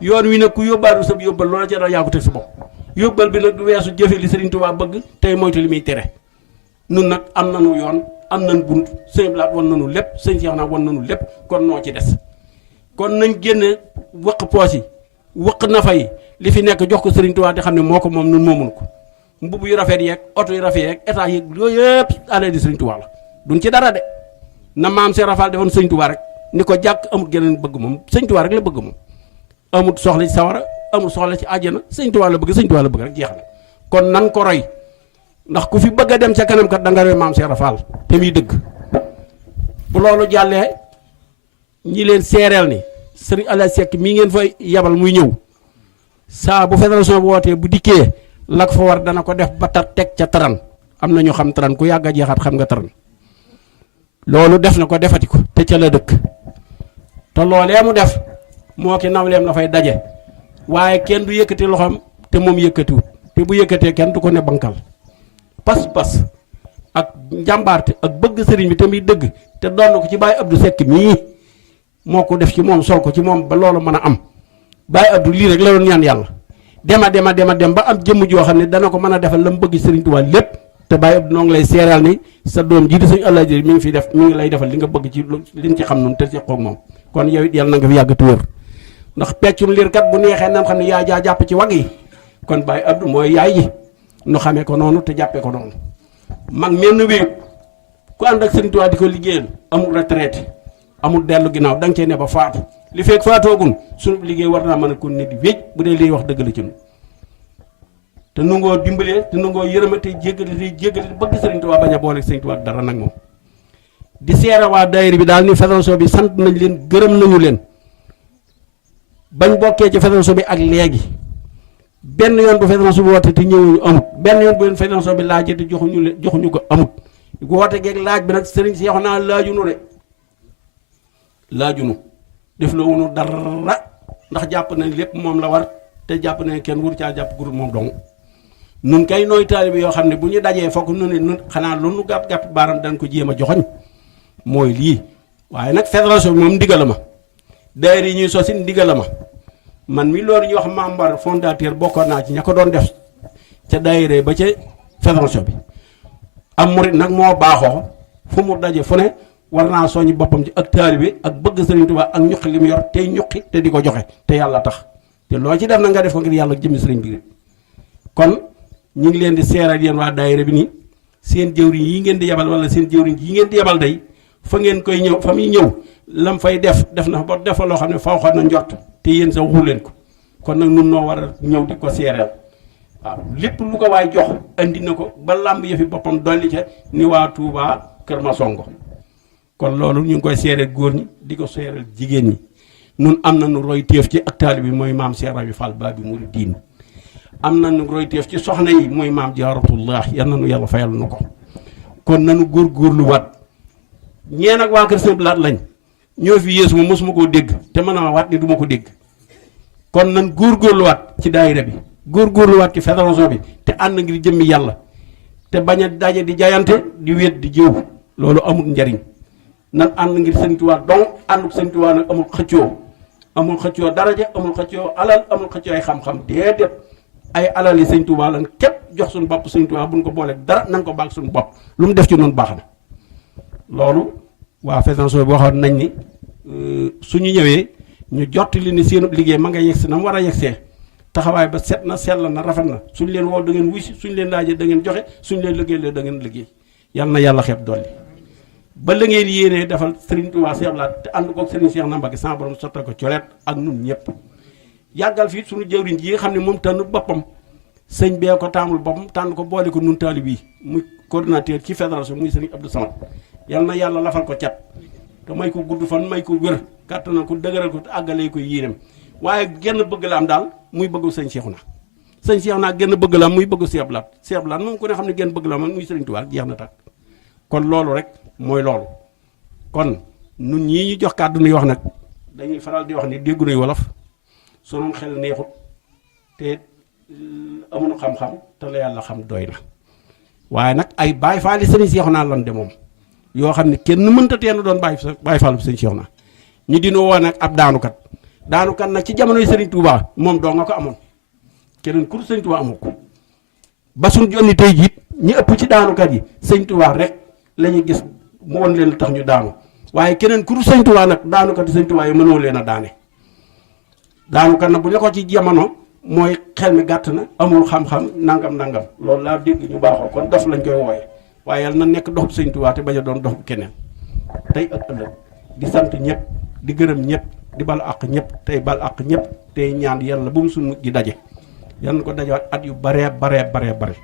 yoon wi nag ku yóbbaaru sab yóbbal loola ca yaa ko teg sa bopp yóbbal bi nag du weesu jëfe li Sëriñ Tuubaa bëgg tey moytu li muy tere nun nag am nanu yoon am nañ bunt sëñ Blaat wan nanu lépp sëñ Seex naa wan nanu lépp kon noo ci des kon nañ génne wëq poos yi wëq nafa yi li fi nekk jox ko Sëriñ Tuubaa di xam ne moo ko moom nun moomun ko mbubb yu rafet yeeg oto yu rafet yeeg état yeeg yooyu yëpp alal di Sëriñ Tuubaa la duñ ci dara de na maam Seex Rafal defoon Sëriñ Tuubaa rek ni ko jàkk amul geneen bëgg moom Sëriñ Tuubaa rek la bëgg moom amul soxla ci sawara amul soxla ci àjjana Sëriñ Tuubaa la bëgg Sëriñ Tuubaa la bëgg rek jeex na kon nan ko roy ndax ku fi bëgg a dem ca kanam kat da nga roy maam Seex Rafal te muy dëgg bu loolu jàllee ñi leen seereel ni sëriñ Alaaji Sekk mii ngeen fa yabal muy ñëw saa bu fédération bu wootee bu dikkee la ko fa war dana ko def ba teg ca taran am na ñu xam taran ku yàgg a jeexaat xam nga taran loolu def na ko defati ko te ca la dëkk te loolee mu def moo ki nawleem la fay daje waaye kenn du yëkkati loxoom te moom yëkkatiwut te bu yëkkatee kenn du ko ne bankal pas-pas ak njàmbaarte ak bëgg sëriñ bi te muy dëgg te doon ko ci Baye Abdou Seck mii moo ko def ci moom sol ko ci moom ba loolu mën a am Baye Abdou lii rek la doon ñaan yàlla dem ba am jëmm joo xam ne dana ko mën a defal la mu bëgg Sëriñ Tuubaa lépp te Baye Abdou noo ngi lay seeral ni sa doom ji di Sëriñ Alaaji mi ngi fi def mi ngi lay defal li nga bëgg ci liñ ci xam noonu te ci xoog moom kon yow it yàlla na nga fi yàgg te wér ndax peccum liir kat bu neexee nan xam ne yaa jaa jàpp ci wagg yi kon Baye Abdou mooy yaay ji nu xamee ko noonu te jàppee ko noonu mag menn wéeg ku ànd ak Sëriñ Tuubaa di ko liggéeyal amul retraite amul dellu ginnaaw da nga cee ne ba faatu li fekk faatoogun suñu liggéey war naa mën a kon ne di wéej bu dee liy wax dëgg la ci nu te nu ngoo dimbalee te nu ngoo yërëma te jéggale bëgg Sëriñ Tuubaa bañ a boole Sëriñ Tuubaa dara nag moom di seere waa daayira bi daal ni fédération bi sant nañ leen gërëm nañu leen bañ bokkee ci fédération bi ak léegi benn yoon bu fédération bi woote te ñëwuñu amut benn yoon bu leen fédération bi laajee te joxuñu ko amut woote geeg laaj bi nag sëriñ si yaxu naa laajunu de laajunu def la wunu dara ndax jàpp nañ lépp moom la war te jàpp nañ kenn wur caa jàpp groupe moom dong nun kay nooy taalibe yoo xam ne bu ñu dajee fokk nu ne nun xanaa lu nu gàtt baaram dañ ko jéem a joxoñ mooy lii waaye nag fédération bi moom ndigal ma daayira yi ñuy sosi ndigal ma man mi loolu ñuy wax membre fondateur bokkoon naa ci ña ko doon def ca daayira ba ca fédération bi am murit nag moo baaxoo fu mu daje fu ne war naa soññ boppam ci ak taalibe ak bëgg Sëriñ Tuubaa ak ñuqi li mu yor tey ñuqi te di ko joxe te yàlla tax te loo ci def na nga def ko ngir yàlla jëmmi sëriñ bi kon ñu ngi leen di seeral yéen waa daayira bi nii seen jëwriñ yi ngeen di yabal wala seen jëwriñ yi ngeen di yabal day fa ngeen koy ñëw fa muy ñëw lam fay def na ba defa loo xam ne faw xam na njort te yéen sa waxu leen ko kon nag nun noo war a ñëw di ko seereel waaw lépp lu ko waay jox andi na ko ba làmb yëfi boppam dolli ca ni waa Touba Kër Masongo kon loolu ñu ngi koy seereel góor ñi di ko seereel jigéen ñi nun am na nu roy téef ci ak taali bi mooy maam Cheikh Rabi Fall Babi Mouridine am na nu roy téef ci soxna yi mooy maam Jaaratullah yal na nu yàlla fayal nu ko kon nanu góorgóorlu waat ñee nag waa kër Sëñ Blaat lañ ñoo fi yéesu ma mosuma koo dégg te mën a waat ni du ma ko dégg kon nan góorgóorluwaat ci daayira bi góorgóorluwaat ci fédération bi te ànd ngir jëmmi yàlla te bañ a daje di jaayante di wéet di jëw loolu amul njariñ nan ànd ngir Sëñ Tuubaa donc ànduk Sëñ Tuubaa nag amul xëccoo daraja amul xëccoo alal amul xëccoo ay xam-xam déedéet ay alal yi Sëñ Tuubaa lan képp jox suñu bopp Sëñ Tuubaa buñ ko boolee dara nan ko baal suñu bopp lu mu def ci noonu baax na loolu waa fédération bi waxoon nañ ni suñu ñëwee ñu jottali ni seen liggéey ma nga yegsi na mu war a yegsee taxawaay ba set na sell na rafet na suñ leen woo da ngeen wuy si suñ leen laajee da ngeen joxe suñ leen liggéey da ngeen liggéey yal na yàlla xeeb dolli ba la ngeen yéenee defal Serigne Touba Cheikh Blaat te ànd koog Serigne Cheikh Nambaki sama borom sottal ko coleet ak nun ñëpp yàggal fii suñu jëwriñ ji nga xam ne moom tànn boppam sëñ bee ko taamul boppam tànn ko boole ko nun taalib yi muy coordinateur ci fédération muy Serigne Abdou Samad yal na yàlla lafal ko cat te may ko gudd fan may ko wér kàttanal ko dëgëral ko te àggalee ko yéenam waaye genn bëgg la am daal muy bëggu sëñ Cheikhouna sëñ Cheikhouna genn bëgg la am muy bëggu Cheikh Blaat Cheikh Blaat moom ku ne xam ne genn bëgg la am muy Serigne Touba jeex na tàkk kon loolu rek mooy loolu kon nun ñii ñu jox kàddu nuy wax nag dañuy faral di wax ni déggu nuy wolof sunu xel neexut te amuñu xam-xam te la yàlla xam doy na waaye nag ay Baay Faal sëñ Cheikhouna lan de moom yoo xam ne kenn mënta teen doon Baay Faal bu sëñ Cheikhouna ñu dina woo nag ab daanukat nag ci jamonoy Serigne Touba moom doo nga ko amoon keneen kur Sëñ Touba amoo ko ba suñ jonni tey jiit ñi ëpp ci daanukat yi Sëñ Touba rek la ñuy gis mu won leen lu tax ñu daanu waaye keneen kur Sëñ Touba nag daanukat yi Sëñ Touba yi mënoo leen a daane daanukat nag bu ñu ko ci jamono mooy xel mi gàtt na amul xam-xam nangam loolu laa dégg ñu baaxoo kon dof lañ koy wooye waaye yàlla na nekk dox bu Sëñ Touba te bañ a doon dox bu keneen tey ak ëllëg di sant ñëpp di gërëm ñëpp di bal àq ñëpp tey bal àq ñëpp tey ñaan yàlla bu mu suñu gi daje yal na ko dajewaat at yu bare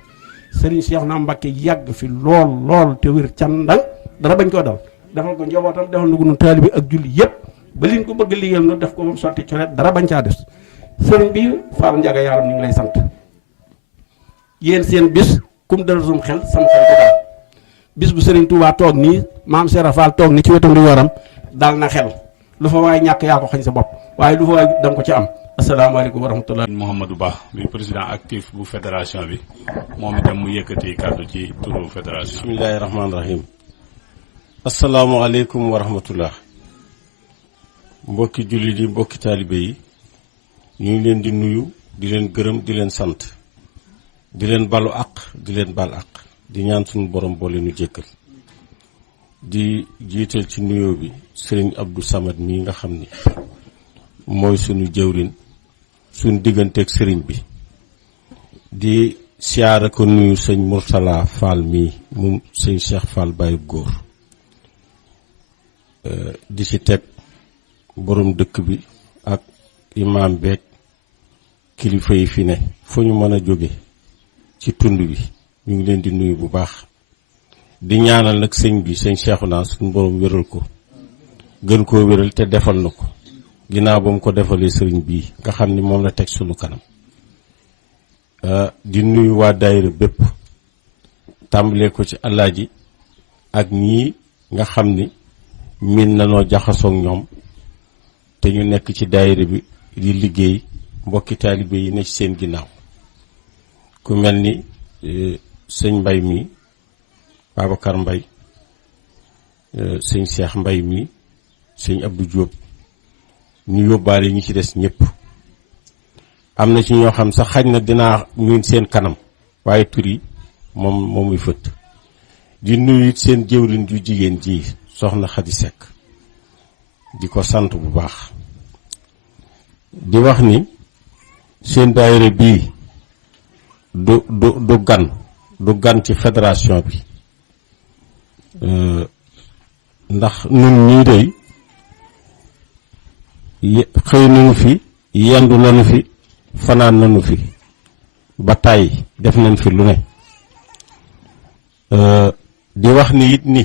Serigne Cheikhouna Mbacké yàgg fi lool te wér candang dara bañ koo dal defal ko njabootam defal na ko nun taalibe ak julli yëpp ba liñ ko bëgg liggéeyal no def ko ba mu sotti colet dara bañ caa des sëriñ bi Fall Ndiaga Yaram ñu ngi lay sant yéen seen bis kum dal sum xel sam xel du daal bis bu Serigne Touba toog nii maam Serap Fall toog ni ci wetu ndi yoram dal na xel lu fa waaye ñàkk yaa ko xañ sa bopp waaye lu fa waaye danga ko ci am asalaamaaleykum wa rahmatullah. Mouhamadou Ba mi président actif bu fédération bi moom itam mu yëkkati kàddu ci turu fédération. bismillahi rahmaani rahim. asalaamaaleykum wa rahmatullah. mbokki jullit yi mbokki taalibe yi ñu ngi leen di nuyu di leen gërëm di leen sant di leen balu àq di leen bal àq di ñaan suñu borom boole nu jëkkal di jiital ci nuyoo bi sëriñ Abdou Samad mii nga xam ni mooy suñu jëwrin suñu digganteeg sëriñ bi di siyaara ko nuyu sëñ Mourtala Fall mii moom sëñ Cheikh Fall Baye góor di ci teg borom dëkk bi ak imaam beeg kilifa yi fi ne fu ñu mën a jóge ci tund bi ñu ngi leen di nuyu bu baax di ñaanal nag sëñ bi sëñ Cheikhouna suñu borom wéral ko gën koo wéral te defal na ko ginnaaw ba mu ko defalee sëriñ bii nga xam ni moom la teg sunu kanam di nuyu waa daayira bépp tàmbalee ko ci alaaji ak ñii nga xam ni miin nanoo jaxasoog ñoom te ñu nekk ci daayira bi di liggéey mbokki taalibe yi ne ci seen ginnaaw ku mel ni sëñ Mbay mi Babacar Mbay sëñ Cheikh Mbay mi sëñ Abdou Diop ñu yóbbaale ñi ci des ñëpp am na ci ñoo xam sax xaj na dinaa miin seen kanam waaye tur yi moom muy fëtt di nuyu it seen jëwriñ ju jigéen ji soxna Xadi Sekk di ko sant bu baax di wax ni seen daayira bii du gan ci fédération bi ndax nun ñii dey xëy nañu fi yendu nañu fi fanaan nañu fi ba tàyyi def nañ fi lu ne di wax ni it ni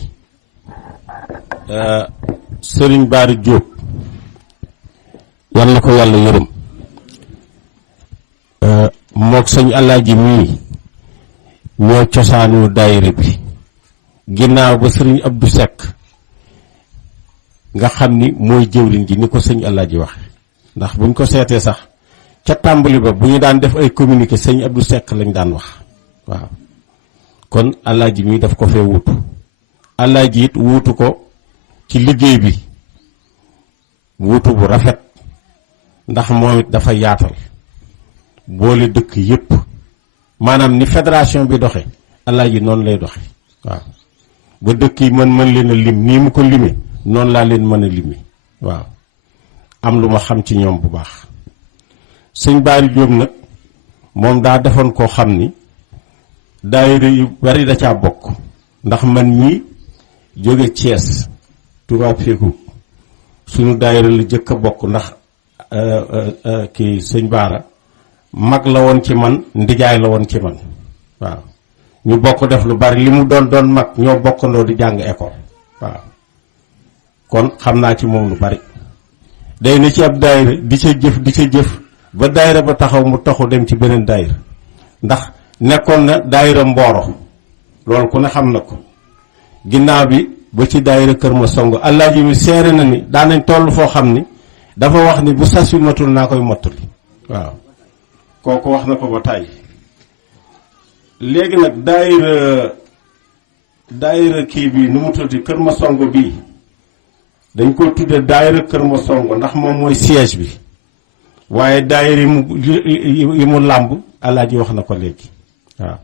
Sëriñ Baari Jóob yal na ko yàlla yërëm mook sëñ Alaaji mii ñoo cosaanu daayira bi ginnaaw ba sëriñ Abdou Seck nga xam ni mooy jëwriñ ji ni ko sëñ Alaaji waxe ndax buñ ko seetee sax ca tàmbali ba bu ñu daan def ay communiqué sëñ Abdou Seck lañ daan wax waaw kon Alaaji mii daf ko fee wuutu Alaaji it wuutu ko ci liggéey bi wuutu bu rafet ndax moom it dafa yaatal boole dëkk yépp maanaam ni fédération bi doxe Alaaji noonu lay doxe waaw ba dëkk yi mën leen a lim nii mu ko lime noonu laa leen mën a lime waaw am lu ma xam ci ñoom bu baax sëñ Baari Jóob nag moom daa defoon koo xam ni daayira yu bari da caa bokk ndax man ñii jóge Thiès tubaab féeku suñu daayira la jëkk a bokk ndax kii sëñ Baara mag la woon ci man ndijaay la woon ci man waaw ñu bokk def lu bari li mu doon mag ñoo bokkandoo di jàng école waaw kon xam naa ci moom lu bari day na ci ab daayira di ca jëf ba daayira ba taxaw mu taxu dem ci beneen daayira ndax nekkoon na daayira Mboro loolu ku ne xam na ko ginnaaw bi ba ci daayira Kër Ma Songo Alaaji mi seere na ni daanañ toll foo xam ni dafa wax ni bu sas wi matul naa koy mottali waaw kooku wax na ko ba tàyyi léegi nag daayira kii bi nu mu tuddi Kër Ma Songo bii dañ ko tudde daayira Kër Ma Songo ndax moom mooy siège bi waaye daayira yi mu làmb Alaaji wax na ko léegi waaw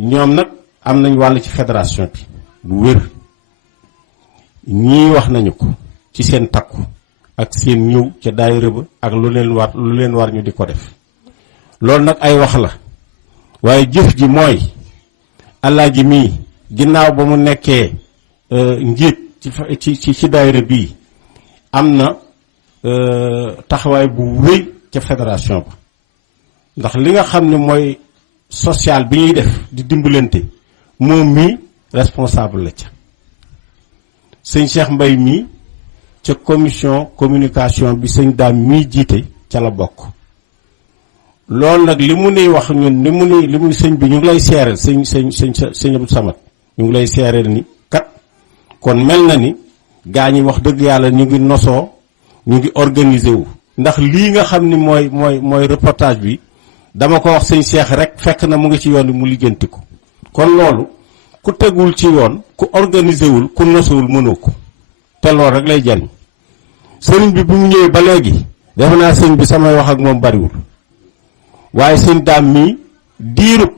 ñoom nag am nañ wàll ci fédération bi bu wér ñii wax nañu ko ci seen takku ak seen ñëw ca daayira ba ak lu leen war ñu di ko def loolu nag ay wax la waaye jëf ji mooy Alaaji mii ginnaaw ba mu nekkee njiit ci daayira bii am na taxawaay bu wéy ca fédération ba ndax li nga xam ne mooy social bi ñuy def di dimbalante moom mii responsable la ca sëñ Cheikh Mbay mii ca commission communication bi sëñ Daam mii jiite ca la bokk loolu nag li mu nuy wax ñun li mu sëñ bi ñu ngi lay seereel sëñ Abdou Samad ñu ngi lay seereel ni kat kon mel na ni gaa ñi wax dëgg yàlla ñu ngi nosoo ñu ngi organiser wu ndax lii nga xam ni mooy reportage bi dama ko wax sëñ Cheikh rek fekk na mu ngi ci yoon bi mu lijjanti ko kon loolu ku tegul ci yoon ku organiser wul ku nosowul mënoo ko te loolu rek lay jariñ sëriñ bi bu mu ñëwee ba léegi defe naa sëñ bi samay wax ak moom bariwul waaye sëñ Daam mii diirub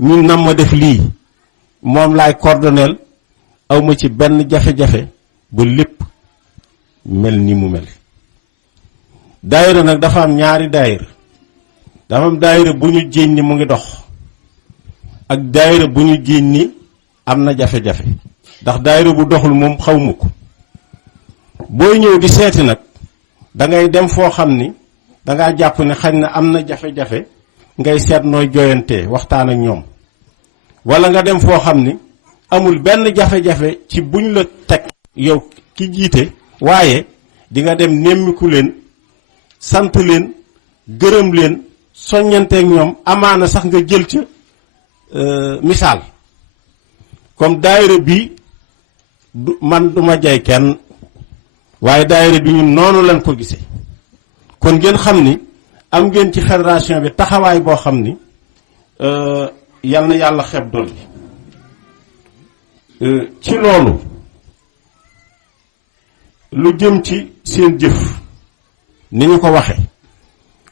ñu nam ma def lii moom laay coordonneel awma ci benn jafe-jafe ba lépp mel ni mu mel daayira nag dafa am ñaari daayira dafa am daayira bu ñu jéñ ni mu ngi dox ak daayira bu ñu jéñ ni am na jafe-jafe ndax daayira bu doxul moom xawma ko booy ñëw di seeti nag dangay dem foo xam ni dangaa jàpp ne xañ na am na jafe-jafe ngay seet nooy joyantee waxtaan ak ñoom wala nga dem foo xam ni amul benn jafe-jafe ci buñ la teg yow ki jiite waaye di nga dem nemmiku leen sant leen gërëm leen soññanteeg ñoom amaana sax nga jël ca misaal comme daayira bi man duma jay kenn waaye daayira bi ñun noonu lañ ko gisee kon ngeen xam ni am ngeen ci fédération bi taxawaay boo xam ni yal na yàlla xeb dolli ci loolu lu jëm ci seen jëf ni ñu ko waxe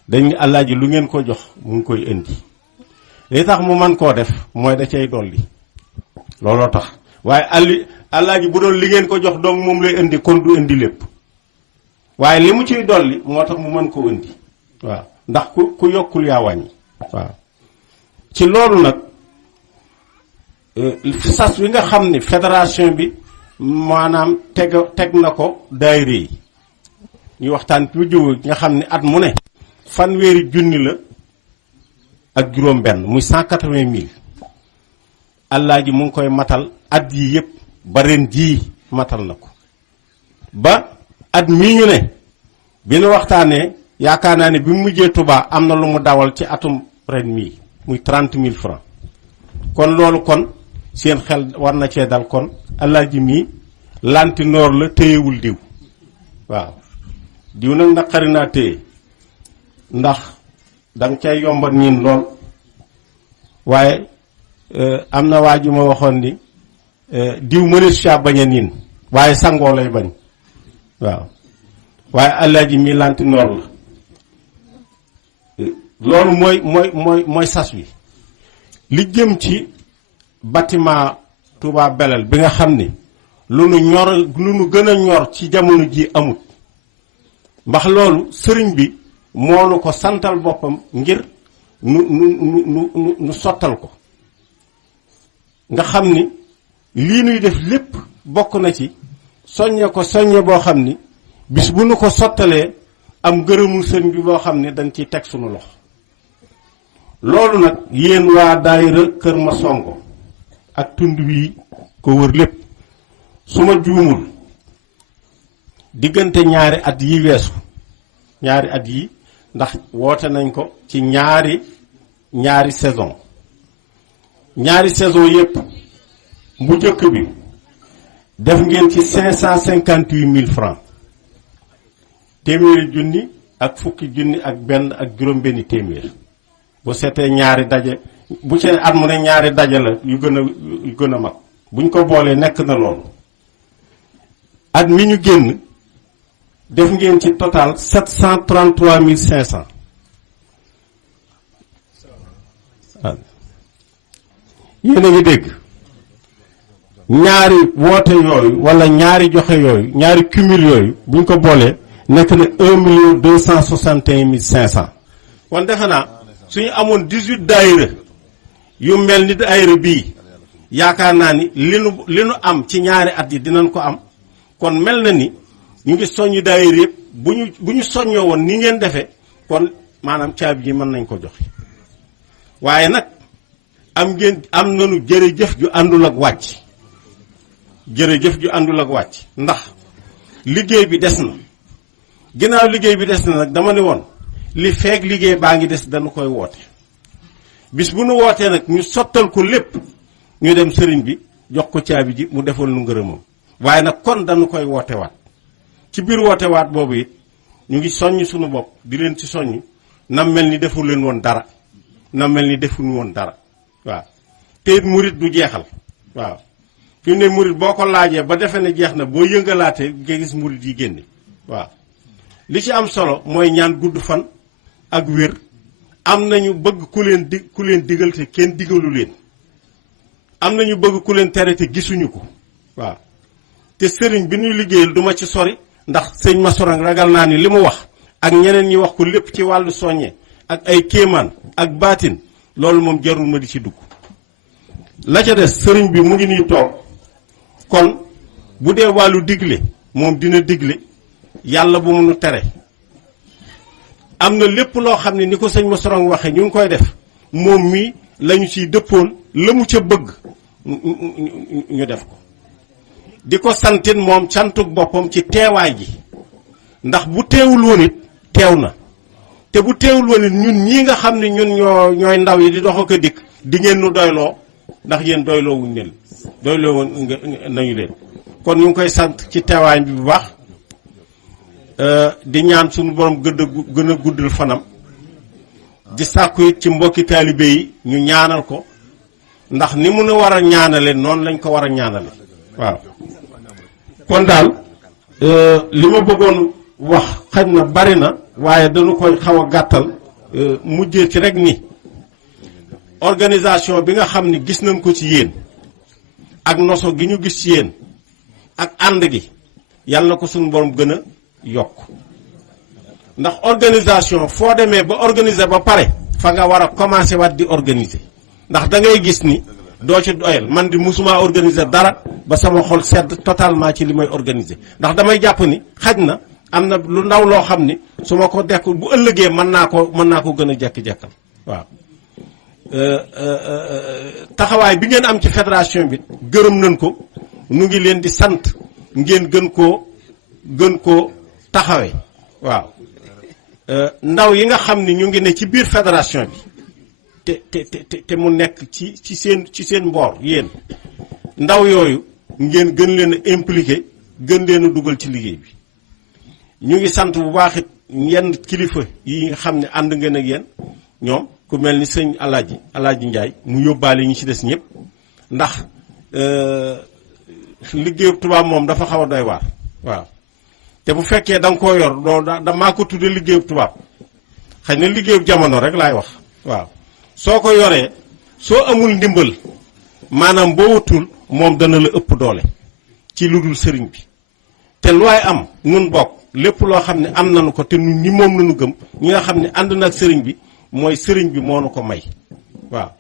dañ ni Alaaji lu ngeen ko jox mu ngi koy indi li tax mu man koo def mooy da cay dolli looloo tax waaye Alaaji bu doon li ngeen ko jox donc moom lay indi kon du indi lépp waaye li mu ciy dolli moo tax mu mën koo indi waaw ndax ku yokkul yaa wàññi waaw ci loolu nag sas wi nga xam ni fédération bi maanaam teg na ko daayira yi ñu waxtaan ci jiw nga xam ni at mu ne fanweeri junni la ak juróom benn muy 180 000 Alaaji mu ngi koy matal at yi yëpp ba ren jii matal na ko ba at mii ñu ne bi nu waxtaanee yaakaar naa ne bi mu mujjee Touba am na lu mu dawal ci atum ren mii muy 30 000 francs kon loolu kon seen xel war na cee dal kon Alaaji mii lantinoor la téyewul diw waaw diw nag naqari naa téye ndax danga cay yomba niin lool waaye am na waa ji ma waxoon ni diw mënees saa bañ a niin waaye sangoo lay bañ waaw waaye Alaaji mii lantinoor la loolu mooy sas wi li jëm ci bâtiment Touba Belel bi nga xam ni lu nu gën a ñor ci jamono ji amut ndax loolu sëriñ bi moo nu ko santal boppam ngir nu sottal ko nga xam ni lii nuy def lépp bokk na ci soññe ko soññe boo xam ni bis bu nu ko sottalee am gërëmul sëriñ bi boo xam ne dañ ciy teg sunu loxo loolu nag yéen waa daayira Kër Masongo ak tund wi ko wër lépp su ma juumul diggante ñaari at yi weesu ñaari at yi ndax woote nañ ko ci ñaari saison ñaari saison yépp bu jëkk bi def ngeen ci 558 000 francs téeméeri junni ak fukki junni ak benn ak juróom-benni téeméer bu seetee ñaari daje bu ci at mu ne ñaari daje la yu gën a mag buñ ko boolee nekk na loolu at mi ñu génn def ngeen ci total 733 500 yéen a ngi dégg ñaari woote yooyu wala ñaari joxe yooyu ñaari cumul yooyu buñ ko boolee nekk na 1 261 500 kon defe naa suñu amoon 18 daayira yu mel ni daayira bii yaakaar naa ni li nu am ci ñaari at yi dinañ ko am kon mel na ni ñu ngi soññu daayira yëpp bu ñu soññoo woon ni ngeen defee kon maanaam caabi ji mën nañ ko joxe waaye nag am nañu jërëjëf ju àndul ak wàcc jërëjëf ju àndul ak wàcc ndax liggéey bi des na ginnaaw liggéey bi des na nag dama ne woon li feeg liggéey baa ngi des dañu koy woote bis bu nu wootee nag ñu sottal ko lépp ñu dem sëriñ bi jox ko caabi ji mu defal nu ngërëmam waaye nag kon dañu koy woote waat ci biir woote waat boobu it ñu ngi soññ suñu bopp di leen ci soññ na mel ni deful leen woon dara na mel ni defuñu woon dara waaw te it murit du jeexal waaw fi mu ne murit boo ko laajee ba defe ne jeex na boo yëngalaatee nga gis murit yi génne waaw li ci am solo mooy ñaan gudd fan ak wér am nañu bëgg ku leen digal te kenn digalu leen am nañu bëgg ku leen tere te gisuñu ko waaw te sëriñ bi ñuy liggéeyal duma ci sori ndax sëñ Masorang ragal naa ni li mu wax ak ñeneen ñi wax ko lépp ci wàllu soññe ak ay kéemaan ak baatin loolu moom jarul ma di ci dugg la ca des sëriñ bi mu ngi nii toog kon bu dee wàllu digle moom dina digle yàlla bu mu nu tere am na lépp loo xam ne ni ko sëñ Masorang waxe ñu ngi koy def moom mii lañu ciy dëppoon la mu ca bëgg ñu def ko di ko santin moom cantuk boppam ci teewaay ji ndax bu teewul woon it teew na te bu teewul woon it ñun ñii nga xam ne ñun ñooy ndaw yi di dox ak a dikk di ngeen nu doyloo ndax yéen doyloo wuñ leen doyloo woon nañu leen kon ñu ngi koy sant ci teewaay bi bu baax di ñaan suñu borom gën a guddal fanam di sàkku it ci mbokki taalibe yi ñu ñaanal ko ndax ni mu nu war a ñaanale noonu lañ ko war a ñaanale waaw kon daal li ma bëggoon wax xaj na bari na waaye dañu koy xaw a gàttal mujjee ci rek ni organisation bi nga xam ni gis nañ ko ci yéen ak noso gi ñu gis ci yéen ak ànd gi yàlla na ko suñu borom gën a yokk ndax organisation foo demee ba organiser ba pare fa nga war a commencé waat di organiser ndax da ngay gis ni doo ci doyal man di musuma organiser dara ba sama xol sedd totalement ci li may organiser ndax damay jàpp ni xaj na am na lu ndaw loo xam ni su ma ko dekk bu ëllëgee mën naa ko gën a jekk-jekkal waaw taxawaay bi ngeen am ci fédération bi gërëm nañ ko nu ngi leen di sant ngeen gën koo taxawee waaw ndaw yi nga xam ni ñu ngi ne ci biir fédération bi te mu nekk ci seen mboor yéen ndaw yooyu ngeen gën leen a impliqué gën leen a dugal ci liggéey bi ñu ngi sant bu baax it yenn kilifa yi nga xam ne ànd ngeen ak yéen ñoom ku mel ni sëñ Alaaji Njaay mu yóbbaale ñi ci des ñëpp ndax liggéeyu tubaab moom dafa xaw a doy waar waaw te bu fekkee da nga koo yor doo damaa ko tudde liggéeyu tubaab xëy na liggéeyu jamono rek laay wax waaw soo ko yoree soo amul ndimbal maanaam boo wutul moom dana la ëpp doole ci lu dul sëriñ bi te lu waay am nun bokk lépp loo xam ne am nañu ko te nun ñi moom lañu gëm ñi nga xam ne ànd na ak sëriñ bi mooy sëriñ bi moo nu ko may waaw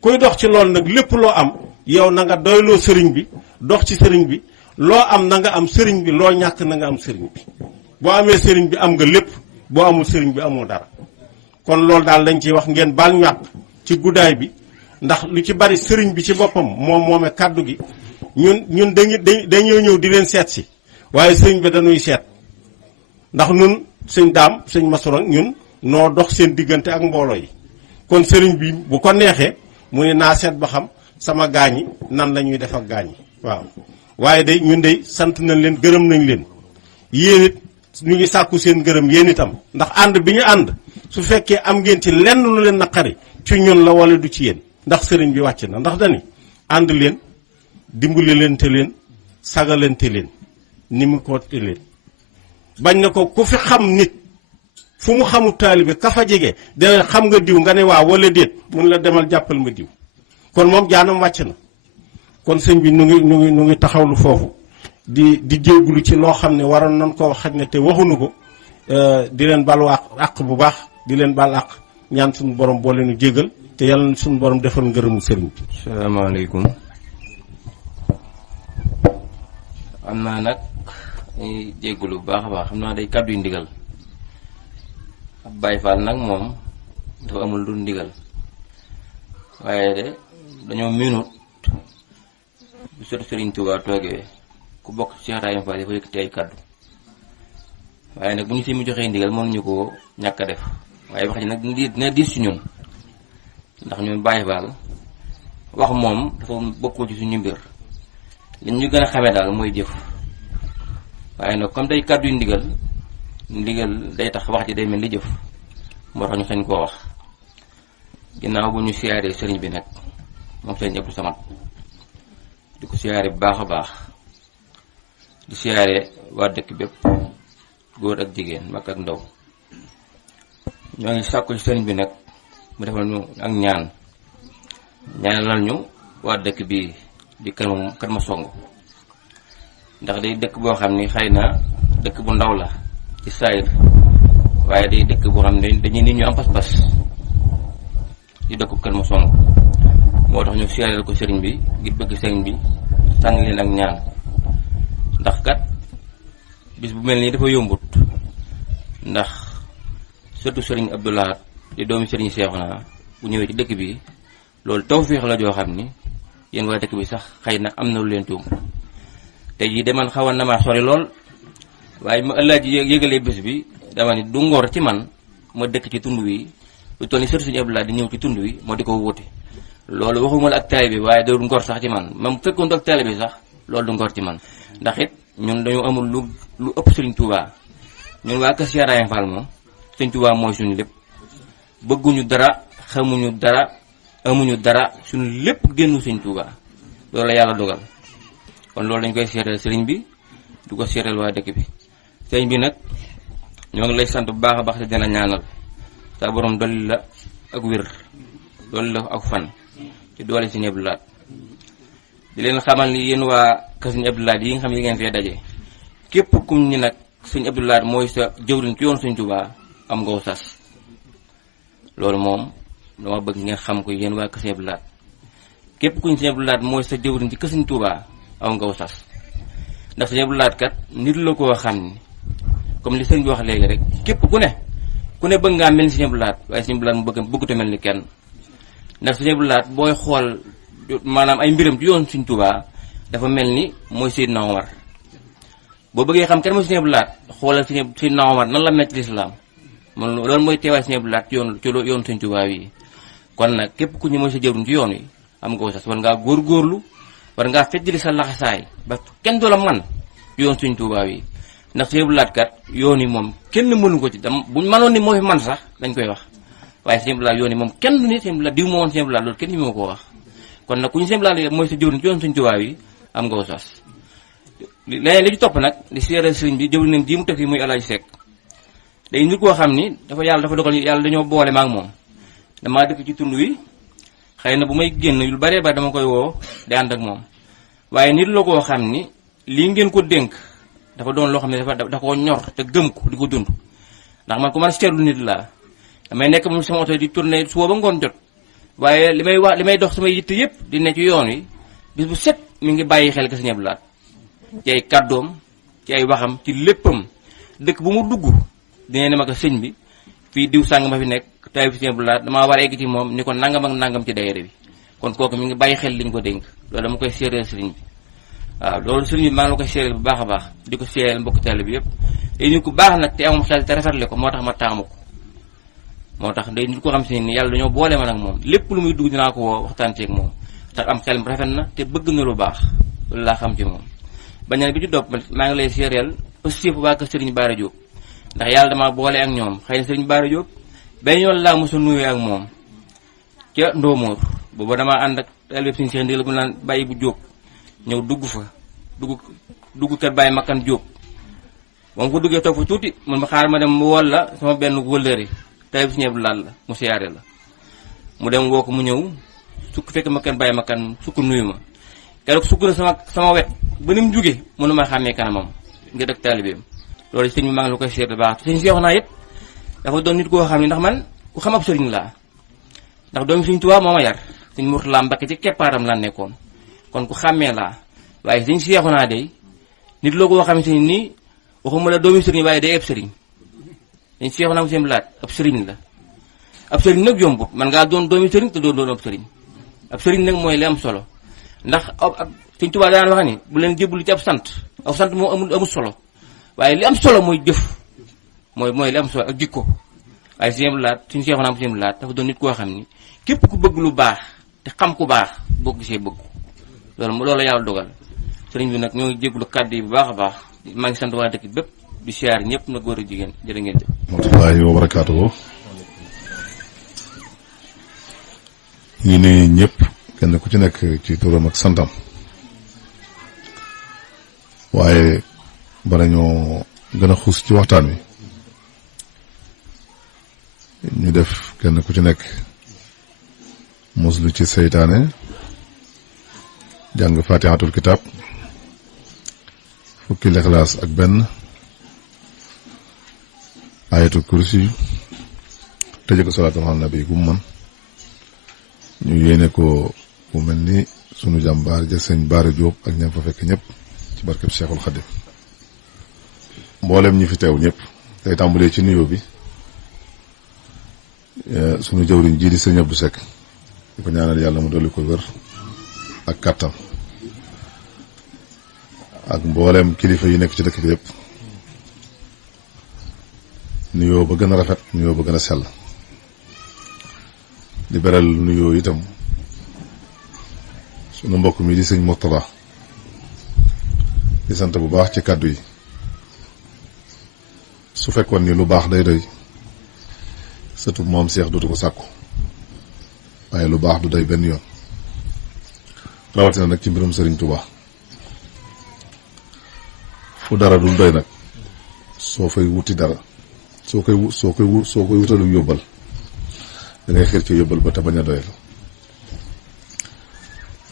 kuy dox ci loolu nag lépp loo am yow na nga doyloo sëriñ bi dox ci sëriñ bi loo am na nga am sëriñ bi loo ñàkk na nga am sëriñ bi boo amee sëriñ bi am nga lépp boo amul sëriñ bi amoo dara kon loolu daal lañ ciy wax ngeen baal ñu àq ci guddaay bi ndax lu ci bari sëriñ bi ci boppam moome kàddu gi ñun dañoo ñëw di leen seet si waaye sëriñ bi dañuy seet ndax nun sëñ daam sëñ masorong ñun noo dox seen diggante ak mbooloo yi kon sëriñ bi bu ko neexee mu ne naa seet ba xam sama gaañi nan la ñuy def ak gaañi waaw waaye day ñun day sant nañ leen gërëm nañ leen yéen it ñu ngi sàkku seen gërëm yéen itam ndax ànd bi ñu ànd su fekkee am ngeen ci lenn lu leen naqari ci ñun la wala du ci yéen ndax sëriñ bi wàcc na ndax dani ànd leen dimbali leen te leen sagalante leen ni mu ko te leen bañ na ko ku fi xam nit fu mu xamul taalibe ka fa jege dana xam nga diw nga ne waaw wala déet mun la demal jàppal ma diw kon moom jaanam wàcc na kon sëñ bi nu ngi taxawlu foofu di jéggulu ci loo xam ne waroon nañ ko xaj ne te waxuñu ko di leen balu àq bu baax di leen bal àq ñaan suñu borom boo leenu jéggal te yàlla na suñu borom defal ngërëmu sëriñ bi. salaamaaleykum. am naa nag ñuy jéggulu bu baax a baax xam naa day kàddu yu ndigal ab Baay Faal nag moom dafa amul lu ndigal waaye de dañoo miinut bu sotti Sëriñ Tuubaa toogee ku bokk ci Cheikh Ibrahima Fall dafa yëkkati ay kàddu waaye nag bu ñu si mu joxee ndigal mënuñu koo ñàkk a def waaye wax ji nag dina diis ci ñun ndax ñun Baay Faal wax moom dafa bokkul ci suñu mbir li ñu gën a xamee daal mooy jëf waaye nag comme day kàddu yu ndigal day tax wax ji day mel ni jëf moo tax ñu sañ koo wax ginnaaw bu ñu siyaaree sëriñ bi nag moom sëriñ Abdou Samad di ko siyaare bu baax a baax di siyaare waa dëkk bépp góor ak jigéen mag ak ndaw ñoo ngi sàkku ci sëriñ bi nag mu defal ñu ak ñaanal ñu waa dëkk bi di Kër Masongo ndax day dëkk boo xam ni xëy na dëkk bu ndaw la ci saayir waaye day dëkk boo xam ne dañuy nit ñu am pas-pas di dëkku Kër Masongo moo tax ñu siyaareel ko sëriñ bi ngir bëgg sëriñ bi sànni leen ak ñaan ndax kat bis bu mel nii dafa yombut ndax surtout sëriñ Abdou Lahad di doomi sëriñ Seexuna bu ñëwee ci dëkk bi loolu tawfeex la joo xam ni yéen waa dëkk bi sax xëy na am na lu leen tuum te jii de man xawoon na maa sori lool waaye ma ëllëg yëgalee bés bi dama ni du ngor ci man ma dëkk ci tund wi lu toll ni surtout sëriñ Abdou Lahad di ñëw ci tund wi moo di ko wuute loolu waxuma la ak taalibe bi waaye du ngor sax ci man même fekkoon ak taalibe bi sax loolu du ngor ci man ndax it ñun dañoo amul lu ëpp Sëriñ Tuubaa ñun waa kër Cheikh Ibrahima Fall moom Sëriñ Tuubaa mooy suñu lépp bëgguñu dara xamuñu dara amuñu dara suñu lépp génnu Sëriñ Tuubaa loolu la yàlla dogal kon loolu dañ koy seetal sëriñ bi du ko seetal waa dëkk bi sëriñ bi nag ñoo ngi lay sant bu baax a baax te dina ñaanal sa borom dolli la ak wér dolli la ak fan ci doole Sëriñ Abdou Lahad di leen xamal ni yéen waa kër Sëriñ Abdou Lahad yi nga xam ne ngeen fee daje képp kum ni nag Sëriñ Abdou Lahad mooy sa jëwriñ ci yoon Sëriñ Tuubaa am nga sas loolu moom dama bëgg ngeen xam ko yéen waa Kër Sëñ Abdou Lahad képp ku ñu Sëñ Abdou Lahad mooy sa jëwriñ ci Kër Sëñ Tuubaa aw nga sas ndax Sëñ Abdou Lahad kat nit la koo xam ni comme li sëñ bi wax léegi rek képp ku ne bëgg ngaa mel ni Sëñ Abdou Lahad waaye Sëñ Abdou Lahad mu bëggut a mel ni kenn ndax Sëñ Abdou Lahad booy xool maanaam ay mbiram ci yoon Sëñ Tuubaa dafa mel ni mooy Seydina Omar boo bëggee xam kenn mooy Sëñ Abdou Lahad xoolal Seydina Omar nan la mel ci lislaam man loolu mooy teewaay Sëñ Abdou Lahad ci yoon Sëñ Tuubaa yi kon nag képp ku ñu mooy sa jëwriñ ci yoon wi am nga sas war ngaa góorgóorlu war ngaa feddali sa laxasaay ba kenn du la man yoon Sëñ Tuubaa yi ndax Sëñ Abdou Lahad kat yoon yi moom kenn mënu ko ci dam buñ mënoon ni moo fi man sax dañ koy wax waaye Sëñ Abdou Lahad yoon yi moom kenn du ni Sëñ Abdou Lahad diw moo woon Sëñ Abdou Lahad loolu kenn ñu moo ko wax kon nag ku ñu Sëñ Abdou Lahad mooy sa jëwriñ ci yoon Sëñ Tuubaa yi am nga sas leneen li ci topp nag di seeral sëriñ bi jëwriñam ji mu teg fi muy Alaaji Sekk day nit koo xam ni yàlla dafa dogal yàlla dañoo boole ma ak moom damaa dëkk ci tund wi xëy na bu may génn lu baree bari dama koy woo di ànd ak moom waaye nit la koo xam ni lii ngeen ko dénk dafa doon loo xam ne dafa ko ñor te gëm ko di ko dund ndax man ku man seetlu nit laa damay nekk moom sama oto di tourné suba ba ngoon jot waaye li may dox samay yitte yëpp di ne ci yoon wi bis bu set mi ngi bàyyi xel Kër Sëñ Abdou Lahad ci ay kàddoom ci ay waxam ci léppam dëkk bu mu dugg dina ne ma ko sëñ bi fii diw sàng ma fi nekk tay fi Sëñ Abdou Lahad damaa war a egg ci moom ni ko nangam ak nangam ci daayira bi kon kooku mi ngi bàyyi xel liñ ko dénk loolu dama koy séeréel sëriñ bi waaw loolu sëriñ bi maa ngi la koy séeréel bu baax a baax di ko séeréel mbokk taalibe bi yëpp day nit ku baax nag te amum xel te rafetle ko moo tax ma taamu ko moo tax day nit ko xam si ni yàlla dañoo boole ma nag moom lépp lu muy dugg dinaa ko woo waxtaan ceeg moom tax am xel rafet na te bëgg na lu baax loolu laa xam ci moom bañal bi ci dopp maa ngi lay séeréel positif waa kër sëriñ Bara Diop ndax yàlla damaa boole ak ñoom xëy na sëriñ Bara Diop benn yoon laa mosa nuyoo ak moom ca Ndoomoor booba damaa ànd ak taalibe Sëriñ Cheikh Ndigal bu naan bàyyi bu Diop ñëw dugg fa dugg kër Baye Makkan Diop ba mu ko duggee toog fa tuuti mun ma xaar ma dem mu wol la sama benn wëllëri taalibe Sëriñ Abdou Lahad la mu siyaare la mu dem woo ko mu ñëw sukk fekk ma kër Baye Makkan sukk nuyu ma keroog sukk na sama wet ba ni mu jóge mënu ma xàmmee kanamam ngir dëkk taalibeem loolu sëñ bi maa ngi la koy seetlu baax sëñ si wax naa it dafa doon nit koo xam ne ndax man ku xam ab sëriñ laa ndax doomi Sëriñ Tuubaa moo ma yar sëñ Murtala Mbakke ci keppaaram laa nekkoon kon ku xàmmee laa waaye sëñ si wax naa day nit loo koo xam ne nii waxuma la doomi sëriñ waaye day eb sëriñ sëñ si wax naa sëñ laat ab sëriñ la ab sëriñ nag yombut man ngaa doon doomi sëriñ te doon ab sëriñ ab sëriñ nag mooy li am solo ndax Sëñ Tuubaa daan wax ni bu leen jébbalu ci ab sant aw sant moo amul solo waaye li am solo mooy jëf mooy li am solo ak jikko waaye Sëñ Abdou Lahad suñu seexoon am Sëñ Abdou Lahad dafa doon nit koo xam ni képp ku bëgg lu baax te xam ku baax boo gisee bëgg loolu yàlla dogal sëriñ bi nag ñoo ngi jégalu kàddu yi bu baax a baax maa ngi sant waa dëkk bépp di siyaar ñëpp na góor a jigéen jërë ngeen jëf. rahmatullaahi wa barakaatuhu. ñu ne ñëpp kenn ku ci nekk ci turam ak santam waaye bala ñoo gën a xuus ci waxtaan wi ñu def kenn ku ci nekk muslu ci seytaane jàng fatihatul kitab fukki lixlaas ak benn ayatul kursi tëjee ko salaatul ala nabi gu mu mën ñu yéene ko ku mel ni sunu jàmbaar ja sëñ Bara Diop ak ñam fa fekk ñëpp ci barkeb Cheikhul Khadim mboolem ñi fi teew ñëpp tey tàmbalee ci nuyoo bi sunu jawriñ ji di sëñ Abdou Seck di ko ñaanal yàlla mu dolli ko wér ak kàttan ak mboolem kilifa yi nekk ci dëkk bi yëpp nuyoo ba gën a rafet nuyoo ba gën a sell di beral nuyoo itam sunu mbokk mi di sëñ Murtala di sant bu baax ci kàddu yi su fekkoon ni lu baax day doy sëtu moom Seex dootu ko sàkku waaye lu baax du doy benn yoon rawatina nag ci mbirum Sëriñ Tuubaa fu dara dul doy nag soo fay wuti dara soo koy wutalu yóbbal da ngay xir ci yóbbal ba te bañ a doyal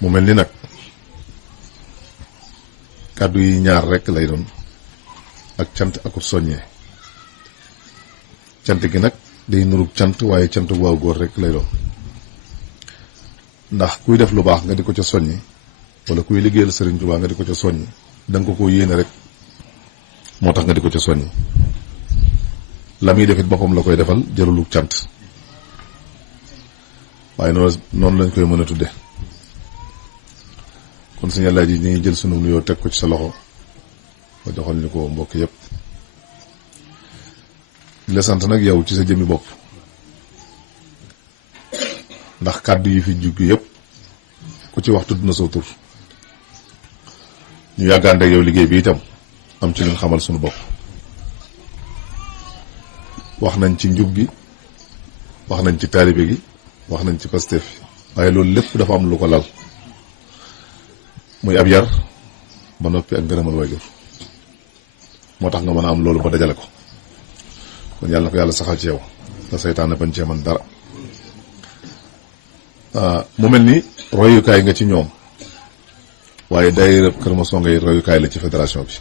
mu mel ni nag kàddu yi ñaar rekk lay doon ak cant akub soññee cant gi nag day nurug cant waaye cant waaw góor rek lay doon ndax kuy def lu baax nga di ko ca soññi wala kuy liggéeyal Sëriñ Tuubaa nga di ko ca soññi danga ko yéene rek moo tax nga di ko ca soññi la muy defit boppam la koy defal jërulug cant waaye noonu lañ koy mën a tudde kon suñu laaj yi ñu ngi jël sunu nuyoo teg ko ci sa loxo nga joxal ñu ko mbokk yépp di la sant nag yow ci sa jëmmi bopp ndax kàddu yi fi jugg yépp ku ci wax tudd na sa tur ñu yàggaande ak yow liggéey bi itam am ci luñ xamal sunu bopp wax nañ ci njub gi wax nañ ci taalibe gi wax nañ ci Pastef waaye loolu lépp dafa am lu ko lal muy ab yar ba noppi ak ngërëmal waajur moo tax nga mën a am loolu ba dajale ko kon yàlla na ko yàlla saxal ci yow te seytaane bañ cee man dara mu mel ni royukaay nga ci ñoom waaye daayira Kër Masonga yi royukaay la ci fédération bi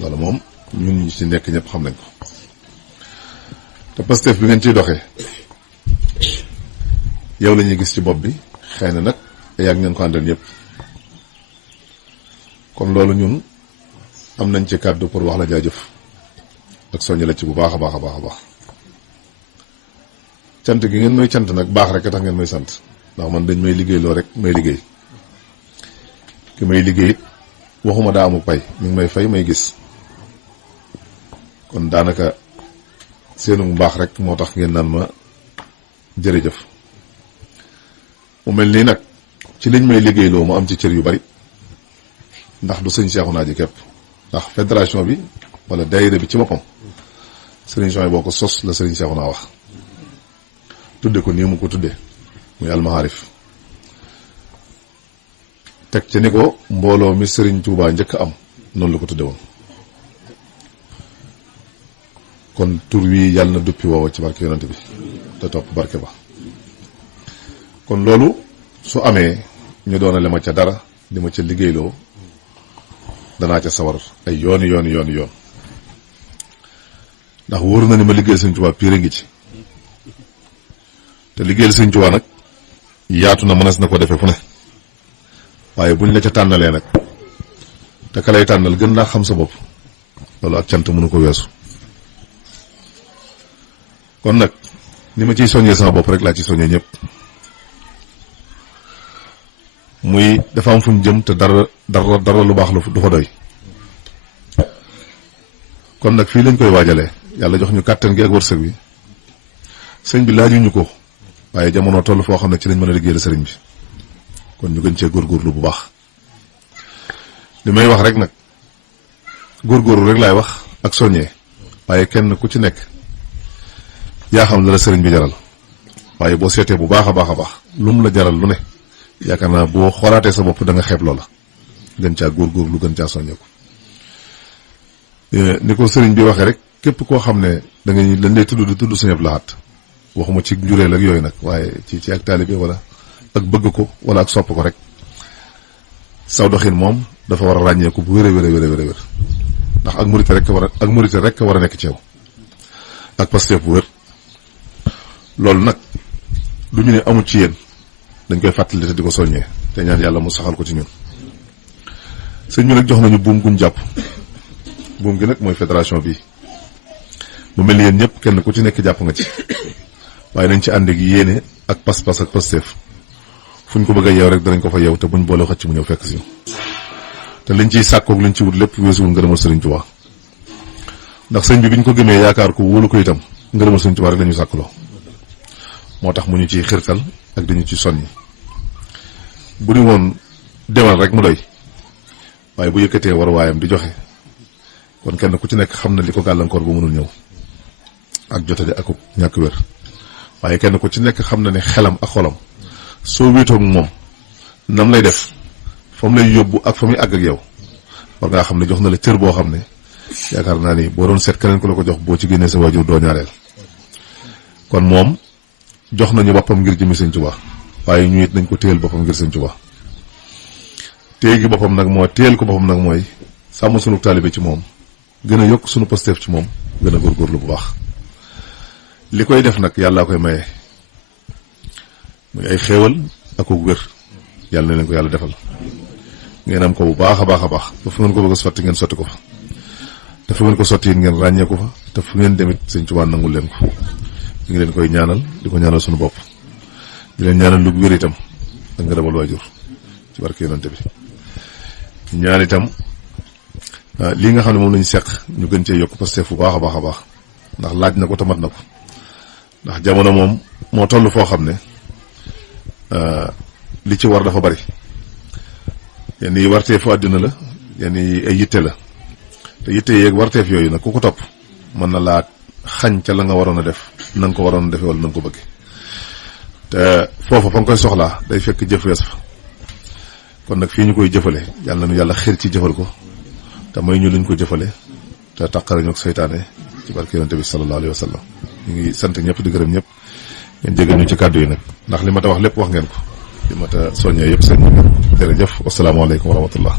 loolu moom ñun ñi ci nekk ñëpp xam nañ ko te Pastef bi ngeen ciy doxee yow la ñuy gis ci bopp bi xëy na nag yàgg ngeen ko àndal ñëpp kon loolu ñun am nañ ci kàddu pour wax la jaajëf ak soññ la ci bu baax a baax a baax a baax cant gi ngeen may cant nag baax rek a tax ngeen may sant ndax man dañ may liggéey loo rek may liggéey ki may liggéey it waxuma daa amuk pay mi ngi may fay may gis kon daanaka seenu mbaax rek moo tax ngeen naan ma jërëjëf mu mel nii nag ci liñ may liggéeyloo mu am ci cër yu bari ndax du sëñ Seexuna ji képp ndax fédération bi wala daayira bi ci boppam sëriñ Soy boo ko sos la sëriñ Seexuna wax tudde ko nii mu ko tudde muy almaharif teg ci ni ko mbooloo mi sëriñ Tuubaa njëkk am noonu la ko tudde woon kon tur wi yàlla na duppi woowa ci barke yonante bi te topp barke ba kon loolu su amee ñu doonale ma ca dara di ma ca liggéeyloo danaa ca sawar ay yoon ndax wóor na ni ma liggéeyal Sëñ Tuubaa piire ngi ci te liggéeyal Sëñ Tuubaa nag yaatu na mënees na ko defee fu ne waaye buñ la ca tànnalee nag te ka lay tànnal gën laa xam sa bopp loolu ak cant mënu ko weesu kon nag ni ma ciy soññee sama bopp rek laa ci soññee ñëpp muy dafa am fu ñu jëm te dara lu baax du fa doy kon nag fii lañ koy waajalee yàlla jox ñu kàttan gi ak wërsëg bi sëñ bi laajuñu ko waaye jamono toll foo xam ne ci lañ mën a liggéeyal sëriñ bi kon ñu gën cee góorgóorlu bu baax li may wax rek nag góorgóorlu rek laay wax ak soññee waaye kenn ku ci nekk yaa xam la sëriñ bi jaral waaye boo seetee bu baax a baax a baax lu mu la jaral lu ne yaakaar naa boo xoolaatee sa bopp da nga xeeb loola gën caa góorgóorlu gën caa soññeeku ni ko sëriñ bi waxee rek képp koo xam ne da nga dañ lay tudd di tudd Sëñ Abdou Lahad waxuma ci njureel ak yooyu nag waaye ci ak taalibe wala ak bëgg ko wala ak sopp ko rek saw doxin moom dafa war a ràññeeku bu wér ndax ak murite rek war a nekk ci yow ak Pastef bu wér loolu nag du ñu ne amul ci yéen dañ koy fàttali te di ko soññee te ñaan yàlla mu saxal ko ci ñun sëñ bi nag jox nañu buum guñ jàpp buum gi nag mooy fédération bi mu mel ni yéen ñëpp kenn ku ci nekk jàpp nga ci waaye nañ ci ànd ak yéene ak pas-pas ak Pastef fu ñu ko bëgg a yeew rek danañ ko fa yeew te buñ boole xëcc mu ñëw fekk si te liñ ciy sàkkoog liñ ci wut lépp weesuwul ngërëmal Sëriñ Tuubaa ndax sëñ bi biñ ko gëmee yaakaar ko wóolu ko itam ngërëmal Sëriñ Tuubaa rek lañu sàkkloo moo tax mu ñu ciy xirtal ak dañu ci soññi bu ni woon demal rek mu doy waaye bu yëkkatee war waayam di joxe kon kenn ku ci nekk xam na li ko gàllankoor bu mënul ñëw ak jotade ak ñàkk wér waaye kenn ku ci nekk xam na ne xelam ak xolam soo wéetoog moom nam lay def fa mu lay yóbbu ak fa muy àgg ak yow war ngaa xam ne jox na la cër boo xam ne yaakaar naa ni boo doon seet keneen ku la ko jox boo ci génnee sa waajur doo ñaareel kon moom jox nañu boppam ngir jëmi Sëñ Tuubaa waaye ñu it nañ ko téyel boppam ngir Sëñ Tuubaa téye gi boppam nag mooy téyel ko boppam nag mooy sàmm sunu taalibe ci moom gën a yokk sunu Pastef ci moom gën a góorgóorlu bu baax li koy def nag yàllaa koy maye muy ay xéewal ak ko wér yàlla na leen ko yàlla defal ngeen am ko bu baax a baax a baax ba fu ngeen ko bëgg a sotti ngeen sotti ko fa te fu ngeen ko sotti ngeen ràññee ko fa te fu ngeen demit sëñ Tuubaa nangul leen ko ñu ngi leen koy ñaanal di ko ñaanal suñu bopp di leen ñaanal lu wér itam ak ngërëmal waajur ci barke yonante bi ñaan itam lii nga xam ne moom lañu seq ñu gën cee yokk parce que fu baax a baax a baax ndax laaj na ko tamat na ko ndax jamono moom moo toll foo xam ne li ci war dafa bari yenn yi warteefu àddina la yenn yi ay yitte la te yitte yeeg warteef yooyu nag ku ko topp mën na laa xañ ca la nga waroon a def na nga ko waroon a defee wala na nga ko bëgge te foofa fa nga koy soxlaa day fekk jëf wees fa kon nag fii ñu koy jëfale yàlla nañu yàlla xir ci jëfal ko te may ñu luñ ko jëfale te taqare ñu ak seytaane ci barke yonente bi sallallahu alayhi wa sallam ñu ngi sant ñëpp di gërëm ñëpp ngeen jégal ñu ci kàddu yi nag ndax li ma ta wax lépp wax ngeen ko li ma ta soññee yëpp sëñ bi jërëjëf wasalaamaaleykum wa rahmatullah